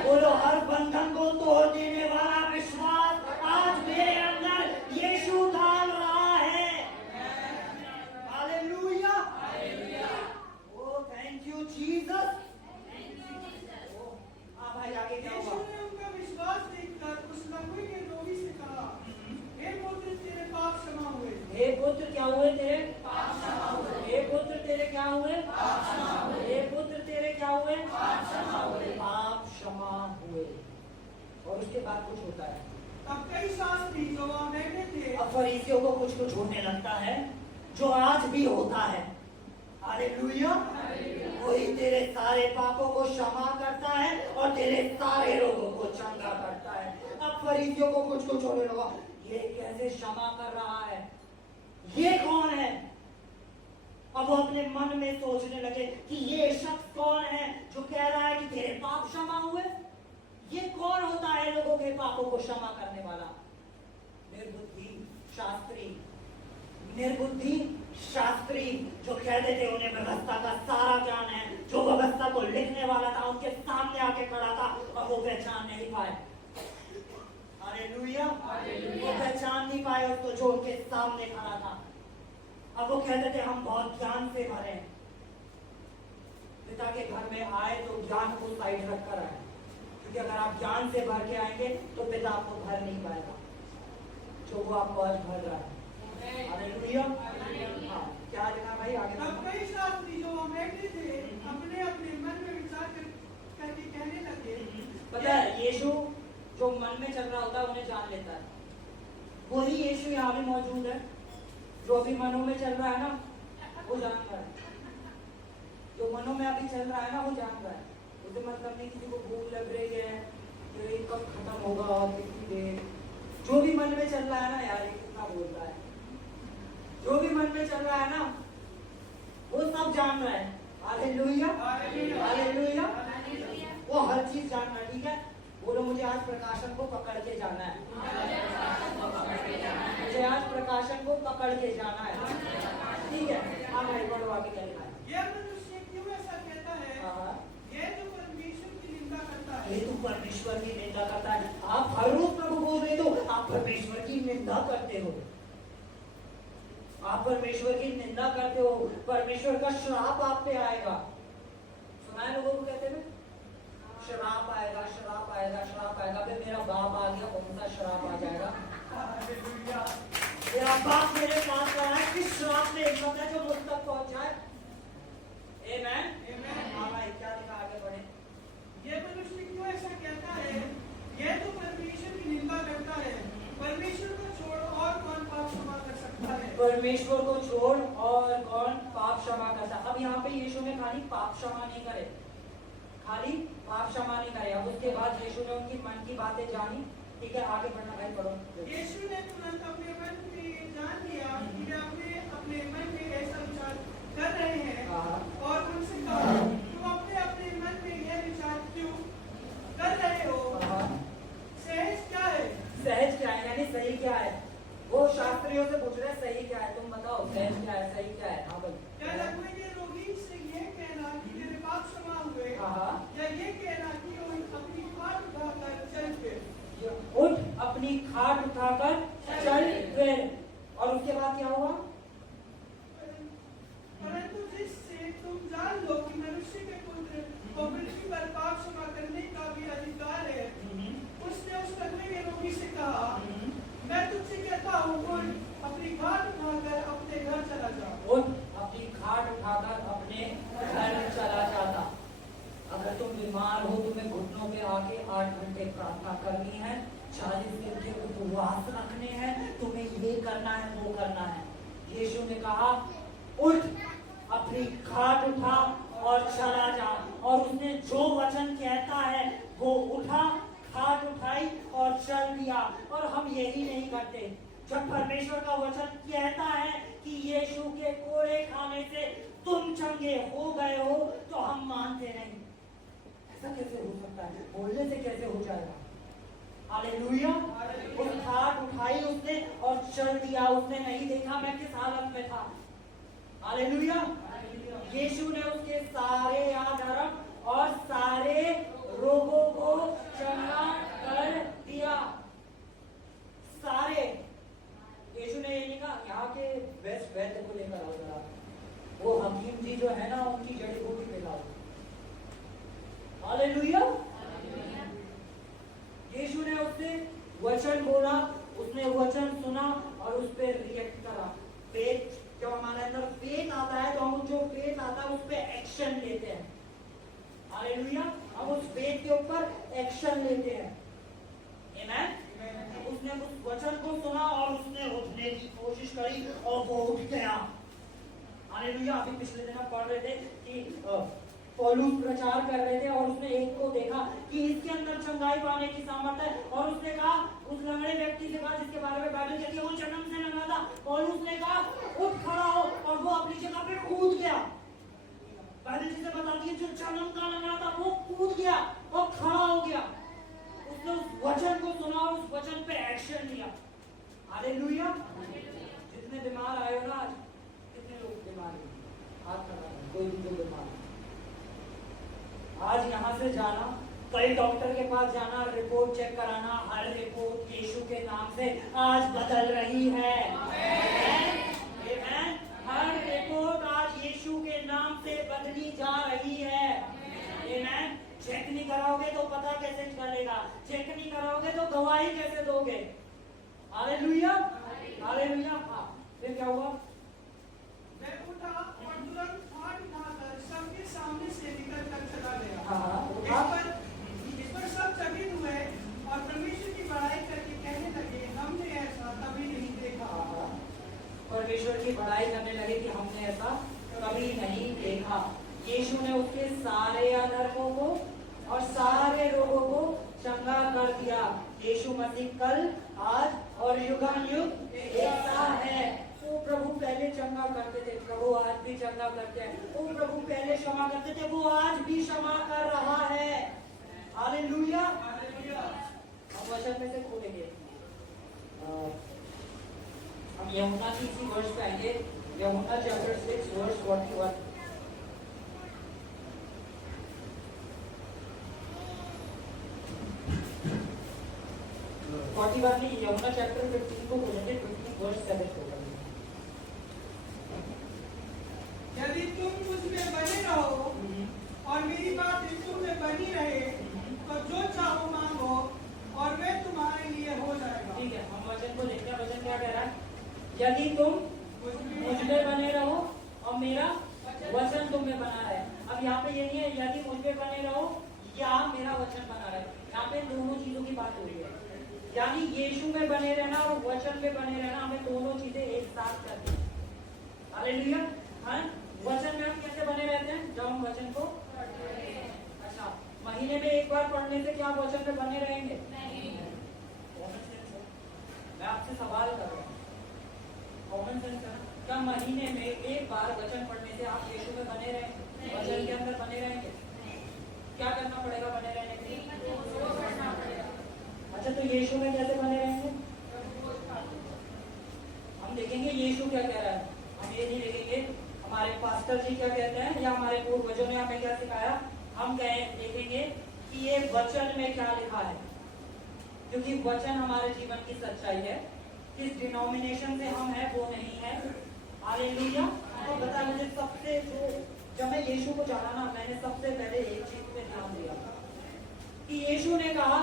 बोलो हर बंधन को तोड़ देने वाला विश्वास आज मेरे अंदर यीशु डाल रहा है। Hallelujah. Oh thank you Jesus. हाँ भाई आगे क्या यीशु हुआ? ने उनका विश्वास देखकर उस लकवे के रोगी से कहा, हे पुत्र तेरे पाप क्षमा हुए। हे पुत्र क्या हुए? तेरे पाप क्षमा हुए। हे पुत्र तेरे क्या हुए? पाप क्षमा हुए। हे पुत्र तेरे क्या हुए? पाप क्षमा हुए। पाप क्षमा हुए। और उसके बाद कुछ होता है। तब कई शास्त्री जो वहाँ बैठे थे, अब फरीसियों को कुछ कुछ होने लगता है जो आज भी होता है। हालेलुया। वही तेरे सारे पापों को क्षमा करता है और तेरे सारे रोगों को चंगा करता है। अब फरीसियों को कुछ कुछ होने लगा, ये कैसे क्षमा कर रहा है? ये कौन है? अब वो अपने मन में सोचने लगे कि ये शख्स कौन है जो कह रहा है कि तेरे पाप क्षमा हुए? ये कौन होता है लोगों के पापों को क्षमा करने वाला? निर्बुद्धि शास्त्री जो कहते थे उन्हें व्यवस्था का सारा ज्ञान है, जो व्यवस्था को लिखने वाला था उनके सामने आके खड़ा था और वो पहचान नहीं पाए। हालेलुया। वो पहचान नहीं पाए उसको जो उनके सामने खड़ा था। अब वो कहते थे हम बहुत ज्ञान से भरे हैं। पिता के घर में आए तो ज्ञान को साइड रख कर आए, क्योंकि अगर आप ज्ञान से भर के आएंगे तो पिता आपको भर नहीं पाएगा जो वो आपको आज भर रहा है। हालेलुया। हाँ, क्या लिखा भाई आगे? तब कई शास्त्री जो वहाँ बैठे थे अपने अपने मन में विचार करके कहने लगे। पता है यीशु जो मन में चल रहा होता है उन्हें जान लेता है। वही यीशु यहाँ भी मौजूद है। जो अभी मनों में चल रहा है ना वो जान रहा है। जो मनों में अभी चल रहा है ना वो जान रहा है। उसे मतलब नहीं किसी को भूख लग रही है, ये कब खत्म होगा, कितनी देर। जो भी मन में चल रहा है ना, यार ये कितना बोल रहा है, जो भी मन में चल रहा है ना वो सब जान रहा है। Hallelujah, hallelujah. वो हर चीज जान रहा है। ठीक है, बोलो मुझे आज प्रकाशन को पकड़ के जाना है। मुझे आज प्रकाशन को पकड़ के जाना है। ठीक है, हाँ भाई बोलो आगे क्या लिखा है? यह मनुष्य क्यों ऐसा कहता है? ये जो परमेश्वर की निंदा करता है। ये तो परमेश्वर की निंदा करता है। आप हर रोज प्रभु बोल रहे हो, आप परमेश्वर की निंदा करते हो। आप परमेश्वर की निंदा करते हो, परमेश्वर का श्राप आप पे आएगा। सुना है लोगों को कहते हैं श्राप आएगा, श्राप आएगा, श्राप आएगा। फिर मेरा बाप आ गया, कौन सा श्राप आ जाएगा? मेरा बाप मेरे पास आया, किस श्राप में हिम्मत है जो मुझ तक पहुंच जाए? आमेन। Amen। हाँ भाई, क्या लिखा, आगे बढ़े। ये मनुष्य क्यों ऐसा कहता है? यह तो परमेश्वर की निंदा करता है। परमेश्वर को छोड़ और कौन पाप क्षमा कर सकता है? परमेश्वर को छोड़ और कौन पाप क्षमा करता। अब यहाँ पे यीशु ने खाली पाप क्षमा नहीं करे, खाली पाप क्षमा नहीं करे। अब उसके बाद यीशु ने उनकी मन की बातें जानी। ठीक है, आगे बढ़ना भाई, पढ़ो। यीशु ने तुरंत अपने मन में जान लिया कि वे अपने मन में ऐसा विचार कर रहे हैं और उनसे कहा, तुम अपने अपने मन में यह विचार क्यों कर रहे हो? सहज क्या है? सहज क्या है, यानी सही क्या है? वो शास्त्रियों से पूछ रहे हैं सही क्या है, तुम बताओ सहज क्या है, सही क्या है। हाँ भाई, क्या लगभग ये रोगी से यह कहना कि मेरे पाप क्षमा हुए, या ये कहना कि वो अपनी खाट उठाकर चल फिर? उठ, अपनी खाट उठाकर चल फिर। और उसके बाद क्या हुआ? परंतु जिससे तुम जान लो कि मनुष्य के पुत्र को पृथ्वी पर पाप क्षमा करने का भी अधिकार है, उसने उस लकवे के रोगी से कहा, मैं तुझसे कहता हूँ, उठ, अपनी खाट उठाकर अपने घर चला जा। उठ, अपनी खाट उठाकर अपने घर चला जाता। अगर तुम बीमार हो, तुम्हें घुटनों पे आके 8 घंटे प्रार्थना करनी है, 40 दिन के उपवास रखने हैं, तुम्हें ये करना है, वो करना है। यीशु ने कहा, उठ, अपनी खाट उठा और चला जा। और उसने जो वचन कहता है वो उठा, खाट उठाई और चल दिया। और हम यही नहीं करते। जब परमेश्वर का वचन कहता है कि यीशु के कोड़े खाने से तुम चंगे हो गए हो, तो हम मानते नहीं। ऐसा कैसे हो सकता है? बोलने से कैसे हो जाएगा? हालेलुया। उस खाट उठाई उसने और चल दिया। उसने नहीं देखा मैं किस हालत में था। हालेलुया। यीशु ने उसके सारे धर्म और सारे रोगों को चंगा कर दिया। सारे। यीशु ने ये नहीं कहा यहाँ के बेस्ट वैद्य को लेकर आओ जरा, वो हकीम जी जो है ना, उनकी जड़ी बूटी पे लाओ। हालेलुया। यीशु ने उससे वचन बोला, उसने वचन सुना और उस पर रिएक्ट करा। फेथ, जब हमारे अंदर फेथ आता है तो हम जो फेथ आता है उस पर एक्शन लेते हैं। हालेलुया। हम उस फेथ के ऊपर एक्शन लेते हैं। आमेन। उसने उस वचन को सुना और उसने उठने की कोशिश करी और वो उठ गया। हालेलुया। अभी पिछले दिन हम पढ़ रहे थे कि पौलुस प्रचार कर रहे थे और उसने एक को देखा कि इसके अंदर चंगाई पाने की सामर्थ्य है, और उसने कहा, उस लंगड़े व्यक्ति से कहा जिसके बारे में बाइबल कहती है वो जन्म से लंगड़ा था, पौलुस ने कहा उठ खड़ा हो, और वो अपनी जगह पे कूद गया। बाइबल जिसे बताती है जो जन्म का लंगड़ा था वो कूद गया और खड़ा हो गया। उसने उस वचन को सुना और उस वचन पे एक्शन लिया। हालेलुया। जितने बीमार आए हो ना आज, कितने लोग बीमार हैं? हाथ खड़ा है, कोई भी जो बीमार है। आज यहाँ से जाना, कल डॉक्टर के पास जाना, रिपोर्ट चेक कराना, हर रिपोर्ट यीशु के नाम से आज बदल रही है। आमेन। हर रिपोर्ट आज यीशु के नाम से बदली जा रही है। आमेन। चेक नहीं कराओगे तो पता कैसे चलेगा? चेक नहीं कराओगे तो गवाही कैसे दोगे? हालेलुया। हालेलुया। हाँ, फिर क्या हुआ? मैं उठा और तुरंत खाट उठाकर सबके सामने से निकल कर चला गया। इस पर सब चकित हुए और परमेश्वर की बड़ाई करके कहने लगे, हमने ऐसा कभी नहीं देखा। परमेश्वर की बड़ाई करने लगे कि हमने ऐसा कभी नहीं देखा। यीशु ने उसके सारे अधर्मों को और सारे रोगों को चंगा कर दिया। यीशु मसीह कल, आज और युगानुयुग एक सा है। वो प्रभु पहले चंगा करते थे, प्रभु आज भी चंगा करते हैं। वो प्रभु पहले क्षमा करते थे, वो आज भी क्षमा कर रहा है। हालेलुया। हम वचन में से खोलेंगे, हम यूहन्ना की इसी वर्ष पे आएंगे, यूहन्ना चैप्टर 6 वर्स 41। यूहन्ना चैप्टर 15 को खोलेंगे, 15 वर्स 7 होगा। यदि तुम मुझ में बने रहो और मेरी बात तुम में बनी रहे, तो जो चाहो मांगो और मैं तुम्हारे लिए हो जाएगा। ठीक है, हम वचन को देखते हैं। वचन क्या कह रहा है? यदि तुम मुझ में बने रहो और मेरा वचन तुम में बना रहे। अब यहाँ पे ये नहीं है यदि मुझ में बने रहो या मेरा वचन बना रहे, यहाँ पे दोनों चीजों की बात हो रही है। यानी यीशु में बने रहना और वचन में बने रहना, हमें दोनों चीजें एक साथ करनी है। हालेलुया। हाँ, वचन में हम कैसे बने रहते हैं? जब हम वचन को अच्छा महीने में एक बार पढ़ने से क्या आप वचन में बने रहेंगे? मैं आपसे सवाल कर रहा हूँ, कॉमन सेंस है ना? क्या महीने में एक बार वचन पढ़ने से आप यीशु में बने रहेंगे, वचन के अंदर बने रहेंगे? क्या करना पड़ेगा बने रहने के लिए? अच्छा, तो यीशु में कैसे बने रहेंगे? हम देखेंगे यीशु क्या कह रहा है, हम ये नहीं देखेंगे हमारे पास्टर जी क्या कहते हैं या हमारे पूर्वजों ने हमें क्या सिखाया। हम देखेंगे कि ये वचन में क्या लिखा है, क्योंकि वचन हमारे जीवन की सच्चाई है। किस डिनोमिनेशन से हम है वो नहीं है। हालेलुया। तो बता मुझे सबसे जो जब मैं यीशु को जाना ना, मैंने सबसे पहले एक चीज पे ध्यान दिया कि यीशु ने कहा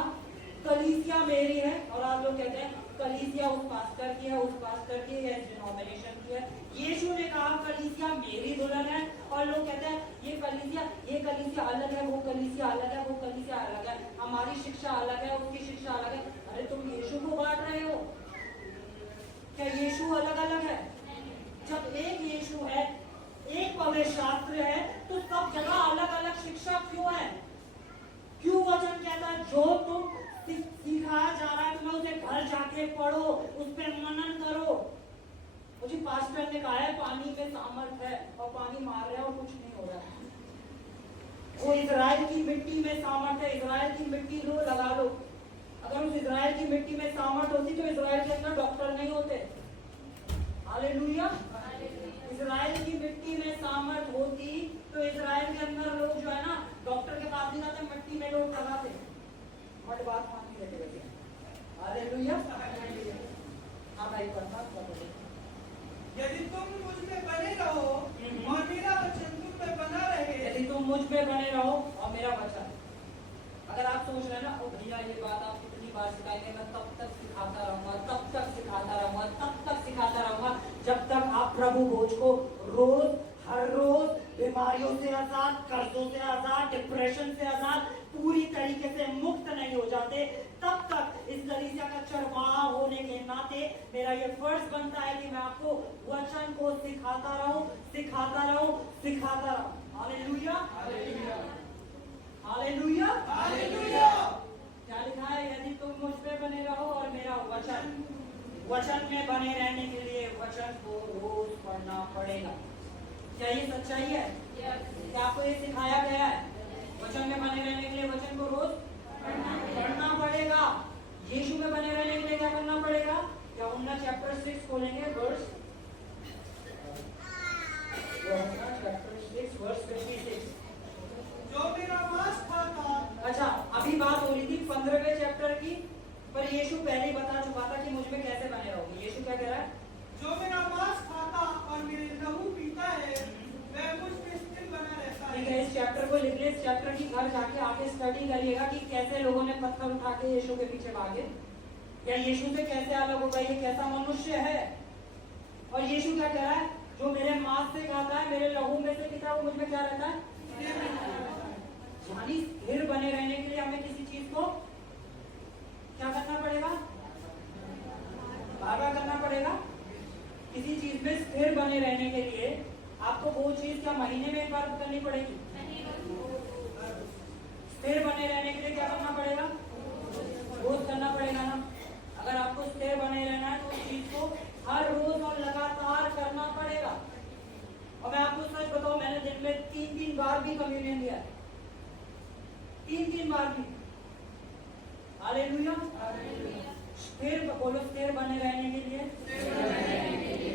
कलीसिया मेरी है, और आप लोग कहते हैं कलीसिया उस पास्टर की है, उस पास्टर की है, डिनोमिनेशन की है। यीशु ने कहा कलीसिया मेरी दुल्हन है, और लोग कहते हैं ये कलीसिया अलग है, वो कलीसिया अलग है, वो कलीसिया अलग है, हमारी शिक्षा अलग है, उसकी शिक्षा अलग है। अरे तुम यीशु को बांट रहे हो क्या? यीशु अलग अलग है? जब एक यीशु है, एक पवित्र शास्त्र है, तो सब जगह अलग अलग शिक्षा क्यों है? क्यों वचन कहता है जो तुम सिखाया जा रहा है तुम्हें उसे घर जाके पढ़ो, उस पर मनन करो। मुझे पास्टर ने कहा है पानी में सामर्थ है, और पानी मार रहे हैं और कुछ नहीं हो रहा है। वो इजराइल की मिट्टी में सामर्थ है, इजराइल की मिट्टी लो लगा लो। अगर उस इजराइल की मिट्टी में सामर्थ होती तो इजराइल के अंदर डॉक्टर नहीं होते। हालेलुया। इजराइल की मिट्टी में सामर्थ होती तो इजराइल के अंदर लोग जो है ना डॉक्टर के पास नहीं जाते, मिट्टी में लोग लगाते, बट बात माननी रहती है। हालेलुया। हाँ भाई करना यदि तुम मुझ में बने रहो और मेरा वचन तुम में बना रहे, यदि तुम मुझ में बने रहो और मेरा वचन। अगर आप सोच रहे हैं ना, ओ भैया ये बात आप कितनी बार सिखाएंगे, मैं तब तक सिखाता रहूंगा, तब तक सिखाता रहूंगा, तब तक सिखाता रहूंगा, जब तक आप प्रभु भोज को रोज हर रोज बीमारियों से आजाद, कर्जों से आजाद, डिप्रेशन से आजाद, पूरी तरीके से मुक्त नहीं हो जाते, तब तक इस कलीसिया का चरवाहा होने के नाते मेरा ये फर्ज बनता है कि मैं आपको वचन को सिखाता रहूं, सिखाता रहूं, सिखाता रहूं। हालेलुया। हालेलुया। हालेलुया। क्या लिखा है? यदि तुम मुझ पे बने रहो और मेरा वचन में बने रहने के लिए वचन को रोज पढ़ना पड़ेगा। क्या ये सच्चाई है? क्या आपको ये सिखाया गया है? वचन में बने रहने के लिए वचन को रोज पढ़ना पड़ेगा। यीशु में बने रहने के लिए क्या करना पड़ेगा? यूहन्ना चैप्टर 6 खोलेंगे, वर्स यूहन्ना चैप्टर 6 वर्स 56। जो मेरा मांस खाता। अच्छा, अभी बात हो रही थी 15वें चैप्टर की, पर यीशु पहले ही बता चुका था कि मुझ में कैसे बने रहोगे। यीशु क्या कह रहा है? जो मेरा मांस खाता और मेरे लहू पीता है वह मुझ में स्थिर बना रहता है। ठीक है, इस चैप्टर को लिख ले, इस चैप्टर की घर जाके आके स्टडी करिएगा कि कैसे लोगों ने पत्थर उठा के यीशु के पीछे भागे, या यीशु से कैसे अलग होगा, ये कैसा मनुष्य है। और यीशु क्या कह रहा है? जो मेरे मांस से खाता है, मेरे लहू में से पीता है, वो मुझ में क्या रहता है? यानी स्थिर बने रहने के लिए हमें किसी चीज को क्या करना पड़ेगा? बार-बार करना पड़ेगा। किसी चीज में स्थिर बने रहने के लिए आपको वो चीज क्या महीने में एक बार करनी पड़ेगी? स्थिर बने रहने के लिए क्या करना पड़ेगा? रोज करना पड़ेगा ना। अगर आपको स्थिर बने रहना है तो उस चीज को हर रोज और लगातार करना पड़ेगा। और मैं आपको सच बताऊं, मैंने दिन में 3-3 बार भी कम्युनियन लिया है, 3-3 बार भी। हालेलुया। स्थिर बोलो, स्थिर बने रहने के लिए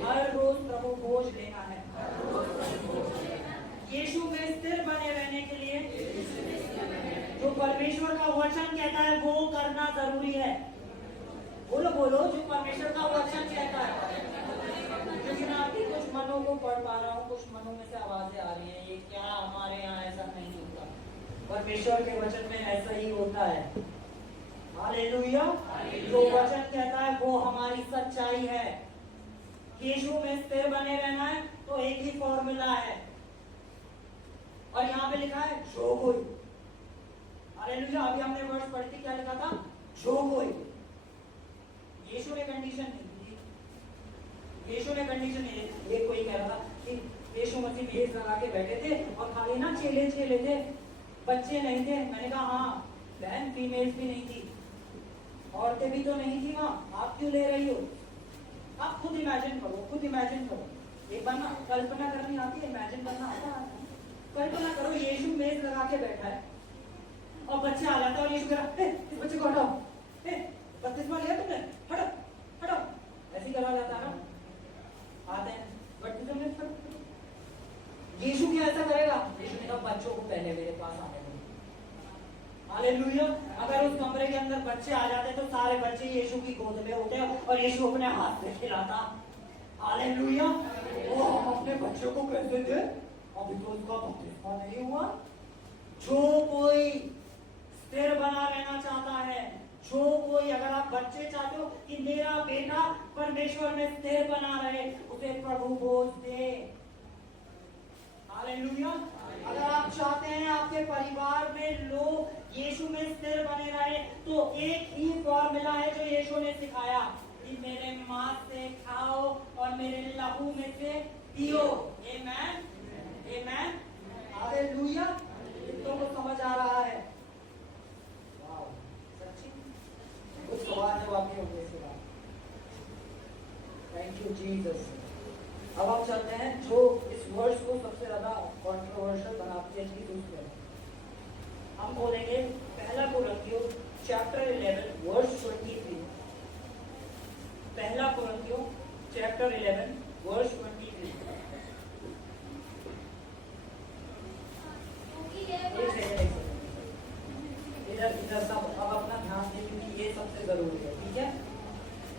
हर रोज प्रभु भोज लेना है। यीशु में स्थिर बने रहने के लिए जो परमेश्वर का वचन कहता है वो करना जरूरी है। बोलो बोलो, जो परमेश्वर का वचन कहता है। क्योंकि मैं आपके कुछ मनों को पढ़ पा रहा हूँ, कुछ मनों में से आवाजें आ रही हैं, ये क्या हमारे यहाँ ऐसा नहीं होता, परमेश्वर के वचन में ऐसा ही होता है। हालेलुया। जो वचन कहता है वो हमारी सच्चाई है। यीशु में स्थिर बने रहना है तो एक ही फॉर्मूला है, और यहाँ पे लिखा है जो कोई। हालेलुया। अभी हमने वर्ष पढ़ी थी, क्या लिखा था? जो कोई। यीशु ने कंडीशन नहीं दी, यीशु ने कंडीशन नहीं दी। एक कोई कह रहा था कि यीशु मसीह मेज लगा के बैठे थे और खाली ना चेले चेले थे, बच्चे नहीं थे। मैंने कहा हाँ बहन, फीमेल्स भी नहीं थी, औरतें भी तो नहीं थी वहाँ, आप क्यों ले रही हो? आप खुद इमेजिन करो, खुद इमेजिन करो। एक बार ना कल्पना करनी आती है, इमेजिन करना आता है। कल्पना करो यीशु मेज लगा के बैठा है और बच्चे आ जाते हैं और यीशु कह रहा है इस बच्चे को हटाओ, बपतिस्मा लिया तुमने, हटो हटो, ऐसे ही करा जाता है ना, आते हैं बपतिस्मा में। यीशु क्या ऐसा करेगा? यीशु ने कहा बच्चों को पहले मेरे पास आने दो। हालेलुया। अगर उस कमरे के अंदर बच्चे आ जाते तो सारे बच्चे यीशु की गोद में होते और यीशु अपने हाथ से खिलाता। हालेलुया। वो हम अपने बच्चों को कैसे दे? अभी तो उसका बपतिस्मा नहीं हुआ। जो कोई स्थिर बना रहना चाहता है, जो कोई, अगर आप बच्चे चाहते हो कि मेरा बेटा परमेश्वर में स्थिर बना रहे, उसे प्रभु बोझ दे। हालेलुया। अगर आप चाहते हैं आपके परिवार में लोग यीशु में स्थिर बने रहे, तो एक ही फॉर्मूला है जो यीशु ने सिखाया कि मेरे मांस से खाओ और मेरे लहू में से पियो। आमेन, आमेन, हालेलुया। कितनों को समझ आ रहा है? वाह, सच्ची कुछ सवाल जवाब नहीं होंगे इसके बाद। Thank you Jesus. अब हम चलते हैं जो इस वर्ष को सबसे ज्यादा कॉन्ट्रोवर्शियल बनाती है चीज उसमें हम बोलेंगे पहला कोरिन्थियों चैप्टर 11 वर्स 23। पहला कोरिन्थियों चैप्टर 11 वर्स 23। इधर सब अब अपना ध्यान दें क्योंकि ये सबसे जरूरी है, ठीक है?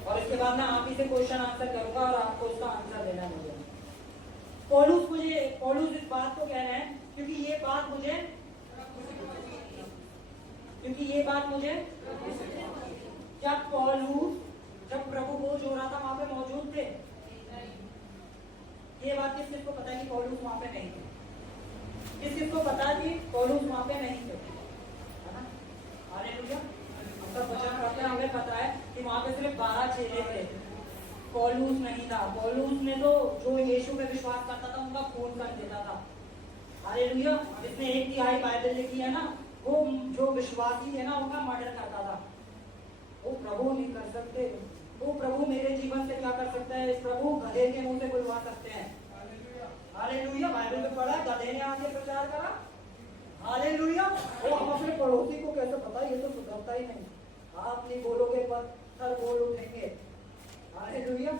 और इसके बाद मैं आप ही से क्वेश्चन आंसर करूंगा और आपको उसका आंसर देना मुझे। पौलुस इस बात को कह रहे हैं क्योंकि ये बात मुझे जब प्रभु बोझ हो रहा था वहां पे मौजूद थे। ये बात किसको पता है कि पौलुस वहां पे नहीं थे? किसको पता है कि पौलुस वहां पे नहीं थे? है ना? हालेलुया। हम सब वचन पढ़ते हैं, हमें पता है कि वहां पे सिर्फ 12 चेले थे, पौलुस नहीं था। पौलुस ने तो जो यीशु में विश्वास करता था उनका खून कर देता था। हालेलुया। जिसने 1/3 बाइबल लिखी है ना, वो जो विश्वासी है ना उनका मर्डर करता था। वो प्रभु नहीं कर सकते। वो प्रभु मेरे जीवन से क्या कर सकता है? प्रभु गधे के मुंह से बुलवा सकते हैं। हालेलुया। बाइबल में पढ़ा गधे ने आके प्रचार करा। हालेलुया। वो हम अपने पड़ोसी को कैसे पता? ये तो सुधरता ही नहीं। आप नहीं बोलोगे पत्थर बोल उठेंगे। हालेलुया।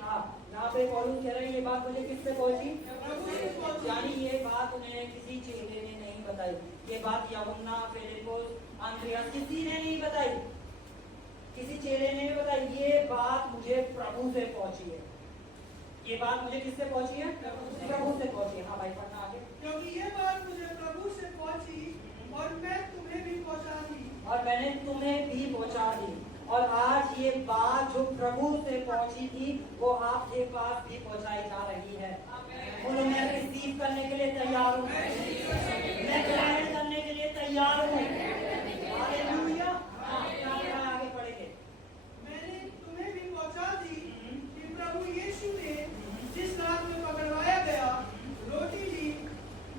हाँ, यहाँ पे पौलुस कह रहे हैं ये बात मुझे किससे पहुंची? यानी ये बात उन्हें किसी चेले ने नहीं बताई। ये बात यूहन्ना, फिलिप्पुस, अंद्रियास किसी ने नहीं बताई, किसी चेले ने नहीं बताई। ये बात मुझे प्रभु से पहुंची है। ये बात मुझे किससे पहुंची है? प्रभु से पहुंची है। हाँ भाई पढ़ना आगे। क्योंकि ये बात मुझे प्रभु से पहुंची और मैं तुम्हें भी पहुंचा दी। और मैंने तुम्हें भी पहुंचा दी। और आज ये बात जो प्रभु से पहुंची थी वो आपके पास भी पहुंचाई जा रही है। बोलो मैं रिसीव करने के लिए तैयार हूँ, मैं ग्रहण करने के लिए तैयार हूँ। हालेलुया। आगे पढ़ेंगे। मैंने तुम्हें भी पहुंचा दी कि प्रभु यीशु ने जिस रात में पकड़वाया गया रोटी ली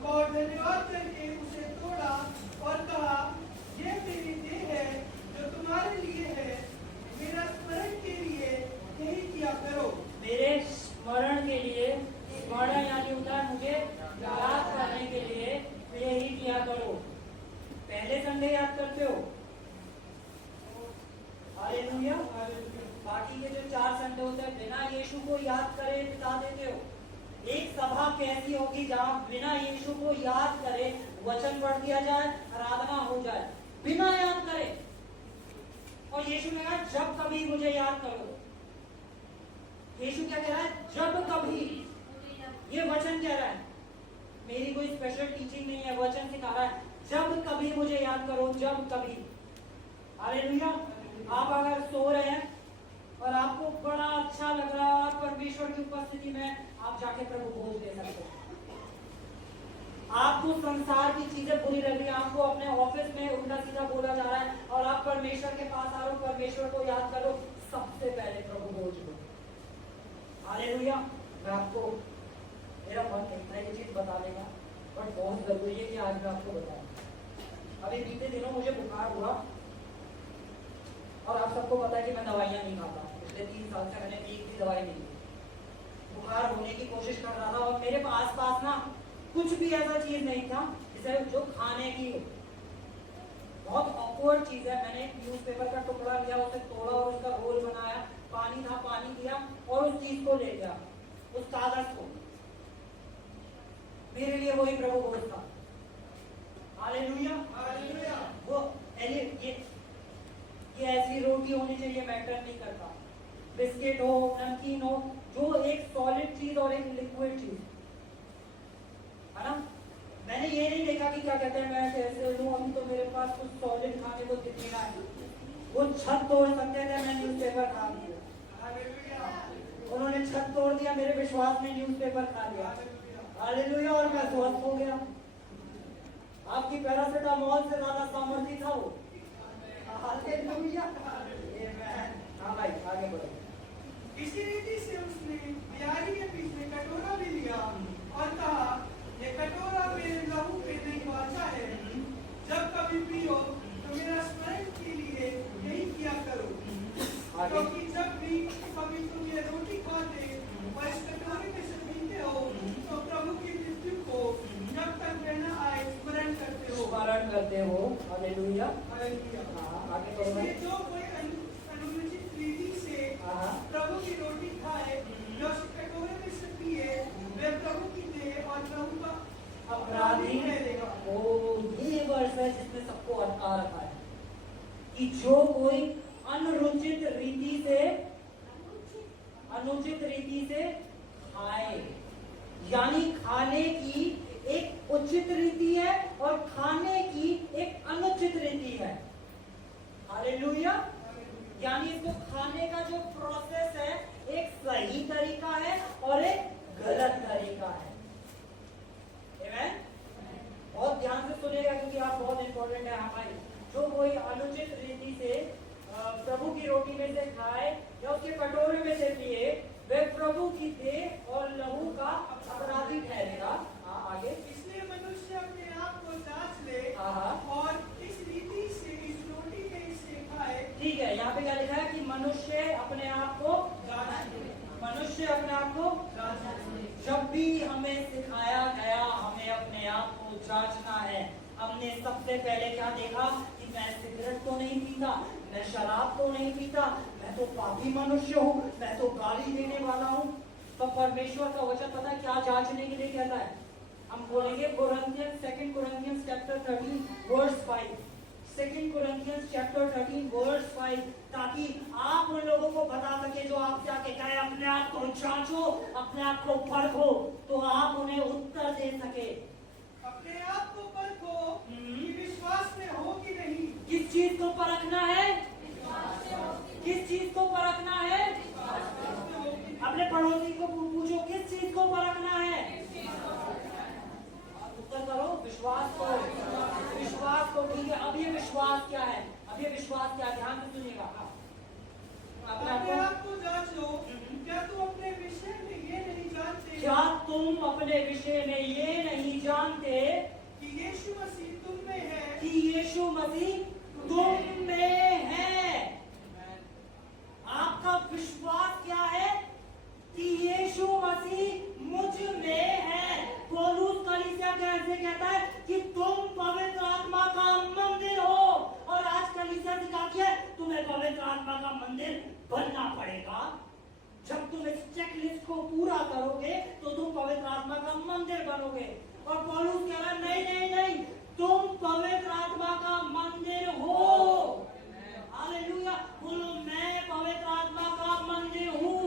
और धन्यवाद करके उसे तोड़ा और कहा यह मेरी देह है जो तुम्हारे लिए है, मेरा स्मरण के लिए यही किया करो। मेरे स्मरण के लिए, स्मरण यानी उधर मुझे याद करने के लिए यही किया करो। पहले संडे याद करते हो? हालेलुया। बाकी के जो 4 संडे होते हैं बिना यीशु को याद करे बिता देते हो। एक सभा कैसी होगी जहाँ बिना यीशु को याद करे वचन पढ़ दिया जाए, आराधना हो जाए, बिना याद करे। और यीशु ने कहा जब कभी मुझे याद करो। यीशु क्या कह रहा है? जब कभी। ये वचन कह रहा है, मेरी कोई स्पेशल टीचिंग नहीं है, वचन सिखा रहा है जब कभी मुझे याद करो, जब कभी। हालेलुया। आप अगर सो रहे हैं और आपको बड़ा अच्छा लग रहा है परमेश्वर की उपस्थिति में, आप जाके प्रभु भोज दे सकते हो। आपको संसार की चीजें बुरी लग रही है, आपको अपने ऑफिस में उल्टा सीधा बोला जा रहा है, और आप परमेश्वर के पास आ रहे हो, परमेश्वर को याद करो, सबसे पहले प्रभु को चुनो। हालेलुया। मैं आपको, मेरा मन नहीं था ये चीज बताने का, बट बहुत जरूरी है कि आज मैं आपको बताऊं। अभी बीते दिनों मुझे बुखार हुआ, और आप सबको पता है कि मैं दवाइयां नहीं खाता, पिछले 3 साल से मैंने एक भी दवाई नहीं ली। बुखार होने की कोशिश कर रहा था, और मेरे आस-पास ना कुछ भी ऐसा चीज नहीं था जिसे जो खाने की हो। बहुत ऑकवर्ड चीज है। मैंने न्यूज़पेपर का टुकड़ा लिया, उसे तोड़ा और उसका रोल बनाया, पानी था, पानी दिया और उस चीज को ले गया, उस कागज को। मेरे लिए वही प्रभु भोज था। Hallelujah, hallelujah. वो ये ऐसी रोटी होनी चाहिए, मैटर नहीं करता, बिस्किट हो, नमकीन हो, जो एक सॉलिड चीज और एक लिक्विड चीज, है ना। मैंने ये नहीं देखा कि क्या कहते हैं मैं कैसे हूँ, अभी तो मेरे पास कुछ सॉलिड खाने को दिख रहा है। वो छत तोड़ सकते थे, मैं न्यूज़पेपर खा लिया। उन्होंने छत तोड़ दिया, मेरे विश्वास में न्यूज़पेपर खा लिया। हालेलुया। और मैं स्वस्थ हो गया। आपकी पैरासिटामोल से ज्यादा सामर्थ्य था वो। हालेलुया। हाँ भाई, आगे बढ़ो। इसी रीति से उसने बिहारी के पीछे कटोरा भी लिया और कहा, ये कटोरा मेरे लहू पे नहीं वाचा है, जब कभी पियो तो मेरा स्मरण के लिए यही किया करो। क्योंकि जब भी कभी तुम ये रोटी खाते और इस कटोरे में से पीते हो तो प्रभु की मृत्यु को जब तक वह न आए स्मरण करते हो। हालेलुया। आगे बढ़ो। इसलिए जो कोई अनुचित रीति से प्रभु की रोटी खाए या उस कटोरे में से पिए, वह प्रभु की देह और प्रभु का अपराधी ठहरेगा। ये वर्ष है जिसमें सबको अटका रखा है कि जो कोई अनुचित रीति से खाए, यानी खाने की एक उचित रीति है और खाने की एक अनुचित रीति है। हालेलुया। यानी इसको खाने का जो प्रोसेस है, एक सही तरीका है और एक गलत तरीका है। आमीन। बहुत ध्यान से सुनेगा क्योंकि आप बहुत इंपॉर्टेंट है हमारी। जो कोई अनुचित रीति से प्रभु की रोटी में से खाए या उसके कटोरे में से पिए, वह प्रभु की देह और लहू का अपराधी ठहरेगा। आगे। इसलिए मनुष्य अपने आप को जांच ले और इस रीति से इस रोटी में से खाए। ठीक है, यहाँ पे क्या लिखा है कि मनुष्य अपने आप को जब भी हमें सिखाया गया हमें अपने आप को जांचना है। हमने सबसे पहले क्या देखा कि मैं सिगरेट तो नहीं पीता, मैं शराब तो नहीं पीता, मैं तो पापी मनुष्य हूँ, मैं तो गाली देने वाला हूँ। तो परमेश्वर का वचन पता है क्या जांचने के लिए कहता है? हम बोलेंगे second कोरिन्थियंस chapter 13 verse 5। 2 Corinthians chapter 13 verse 5, ताकि आप उन लोगों को बता सके जो आपसे आके कहे अपने आप को जांचो, अपने आप को परखो, तो आप उन्हें उत्तर दे सके। अपने आप को परखो कि विश्वास में हो कि नहीं। किस चीज को परखना है? किस चीज को परखना है? अपने पड़ोसी को पूछो किस चीज को परखना है? उत्तर करो विश्वास को। विश्वास को। ठीक है, अब ये विश्वास क्या है? अब ये विश्वास क्या? ध्यान से सुनिएगा। अपने आप को जांचो। क्या तुम अपने विषय में ये नहीं जानते? क्या तुम अपने विषय में ये नहीं जानते कि यीशु मसीह तुम में है? कि यीशु मसीह तुम में है। आपका विश्वास क्या है? कि यीशु मसीह मुझ में है। पौलुस कलीसिया कैसे कहता है कि तुम पवित्र आत्मा का मंदिर हो, और आज कलीसिया सिखाती है तुम्हें पवित्र आत्मा का मंदिर बनना पड़ेगा। जब तुम इस चेकलिस्ट को पूरा करोगे तो तुम पवित्र आत्मा का मंदिर बनोगे। और पौलुस कह रहा है नहीं नहीं नहीं, तुम पवित्र आत्मा का मंदिर हो। हालेलुया। बोलो मैं पवित्र आत्मा का मंदिर हूँ।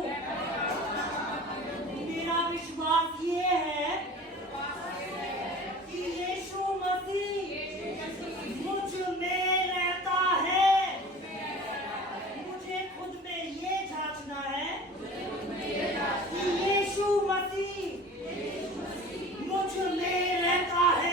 मेरा विश्वास ये है कि यीशु मसीह मुझ में रहता है। मुझे खुद में ये जांचना है कि यीशु मसीह मुझ में रहता है।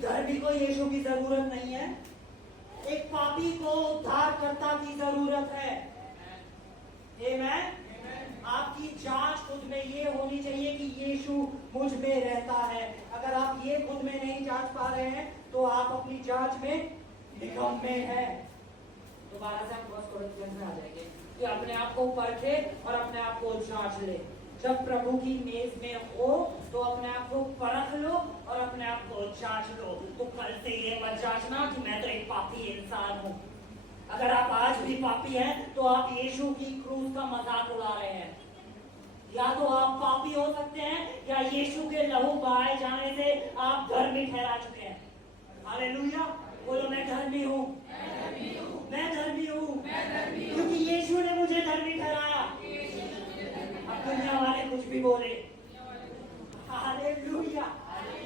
एक धर्मी को यीशु की जरूरत नहीं है, एक पापी को उद्धारकर्ता की जरूरत है। आमेन। आपकी जांच खुद में ये होनी चाहिए कि यीशु मुझ में रहता है। अगर आप ये खुद में नहीं जांच पा रहे हैं तो आप अपनी जांच में निकम्मे हैं। दोबारा से आप बस कोरिन्थियंस में आ जाएंगे कि अपने आप को परखे और अपने आप को जांच ले। जब प्रभु की मेज में हो तो अपने आप को परख लो और अपने आप को जांच लो। तो कल से ये मत जांचना कि मैं तो एक पापी इंसान हूँ। अगर आप आज भी पापी हैं तो आप यीशु की क्रूस का मजाक उड़ा रहे हैं। या तो आप पापी हो सकते हैं या यीशु के लहू बहाए जाने से आप धर्मी ठहरा चुके हैं। हालेलुया। बोलो मैं धर्मी हूँ, मैं धर्मी हूँ, क्योंकि यीशु ने मुझे धर्मी ठहराया। अब दुनिया वाले कुछ भी बोले। हालेलुया।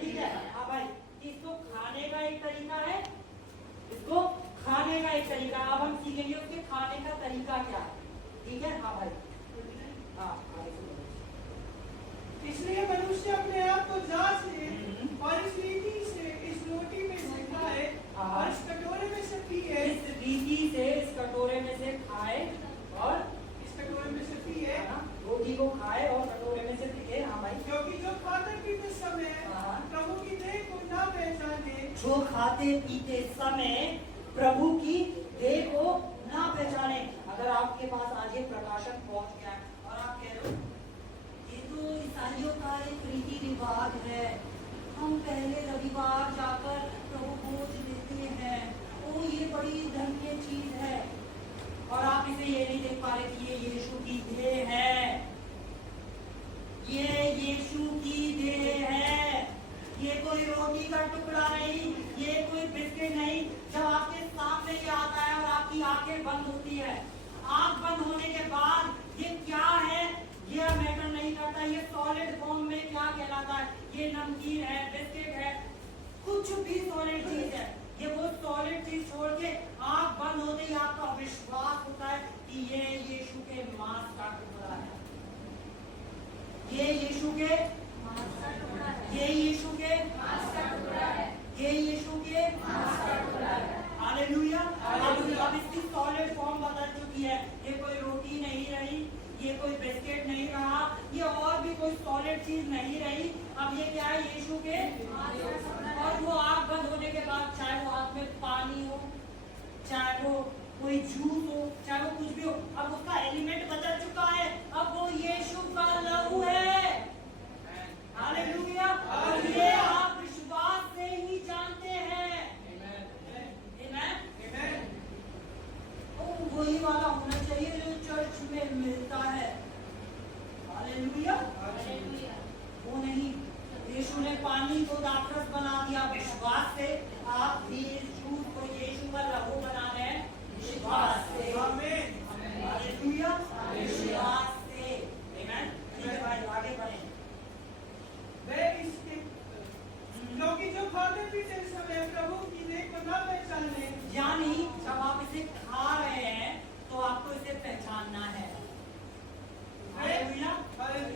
ठीक है। हाँ भाई, इसको खाने का एक तरीका है, इसको खाने का एक तरीका। अब हम सीखेंगे उसके खाने का तरीका क्या है। ठीक है। हाँ भाई। हाँ, इसलिए मनुष्य अपने आप को जांच ले और इस रीति से इस रोटी में से खाए और इस कटोरे में से पिए। इस रीति से इस कटोरे में से खाए और इस कटोरे में से पिए। रोटी को खाए और कटोरे में से पिए। हाँ भाई। क्योंकि जो खाते पीते समय प्रभु की देह को ना पहचाने, जो खाते पीते समय प्रभु की देह को ना पहचाने। अगर आपके पास आज ये प्रकाशन पहुंच गया और आप कह रहे हो ये तो ईसाइयों का एक रीति रिवाज है, हम पहले रविवार जाकर प्रभु भोज देते हैं, ओ ये बड़ी धर्म की चीज है, और आप इसे ये नहीं देख पा रहे कि ये यीशु की देह है, ये यीशु की देह है। ये कोई रोटी का टुकड़ा नहीं, ये कोई बिस्किट नहीं। जब आपके सामने ये आता है और आपकी आंखें बंद होती है, आंख बंद होने के बाद ये क्या है ये मैटर नहीं करता, ये सॉलिड फॉर्म में क्या कहलाता है, ये नमकीन है, बिस्किट है, कुछ भी सॉलिड चीज है, ये वो सॉलिड चीज छोड़ के आंख बंद होते ही आपका विश्वास होता है कि ये यीशु के मांस का टुकड़ा है, ये यीशु के मांस का टुकड़ा है, ये यीशु के मांस का टुकड़ा है, ये यीशु के मांस का टुकड़ा है। हालेलुया। अब इसकी सॉलिड फॉर्म बदल चुकी है, ये कोई रोटी नहीं रही, ये कोई बिस्किट नहीं रहा, ये और भी कोई सॉलिड चीज नहीं रही। अब ये क्या है, यीशु के। और वो आग बंद होने के बाद चाहे वो हाथ में पानी हो, चाहे वो कोई जूस हो, चाहे वो कुछ भी हो, अब उसका एलिमेंट बदल चुका है, अब वो यीशु का लहू है। हालेलुया। और ये आप विश्वास से ही जानते हैं। वही वाला होना चाहिए जो चर्च में मिलता है। हालेलुया। वो नहीं, यीशु ने पानी को दाखरस बना दिया विश्वास से। आप भी इस जूस को यीशु का लहू बना रहे हैं विश्वास से। आमीन। हालेलुया। विश्वास से। आमीन। ठीक है भाई, आगे बढ़ें। वे इसके क्योंकि जो खाते पीते समय प्रभु की देह को न पहचाने, यानी जब आप इसे खा रहे हैं तो आपको इसे पहचानना है। हालेलुया।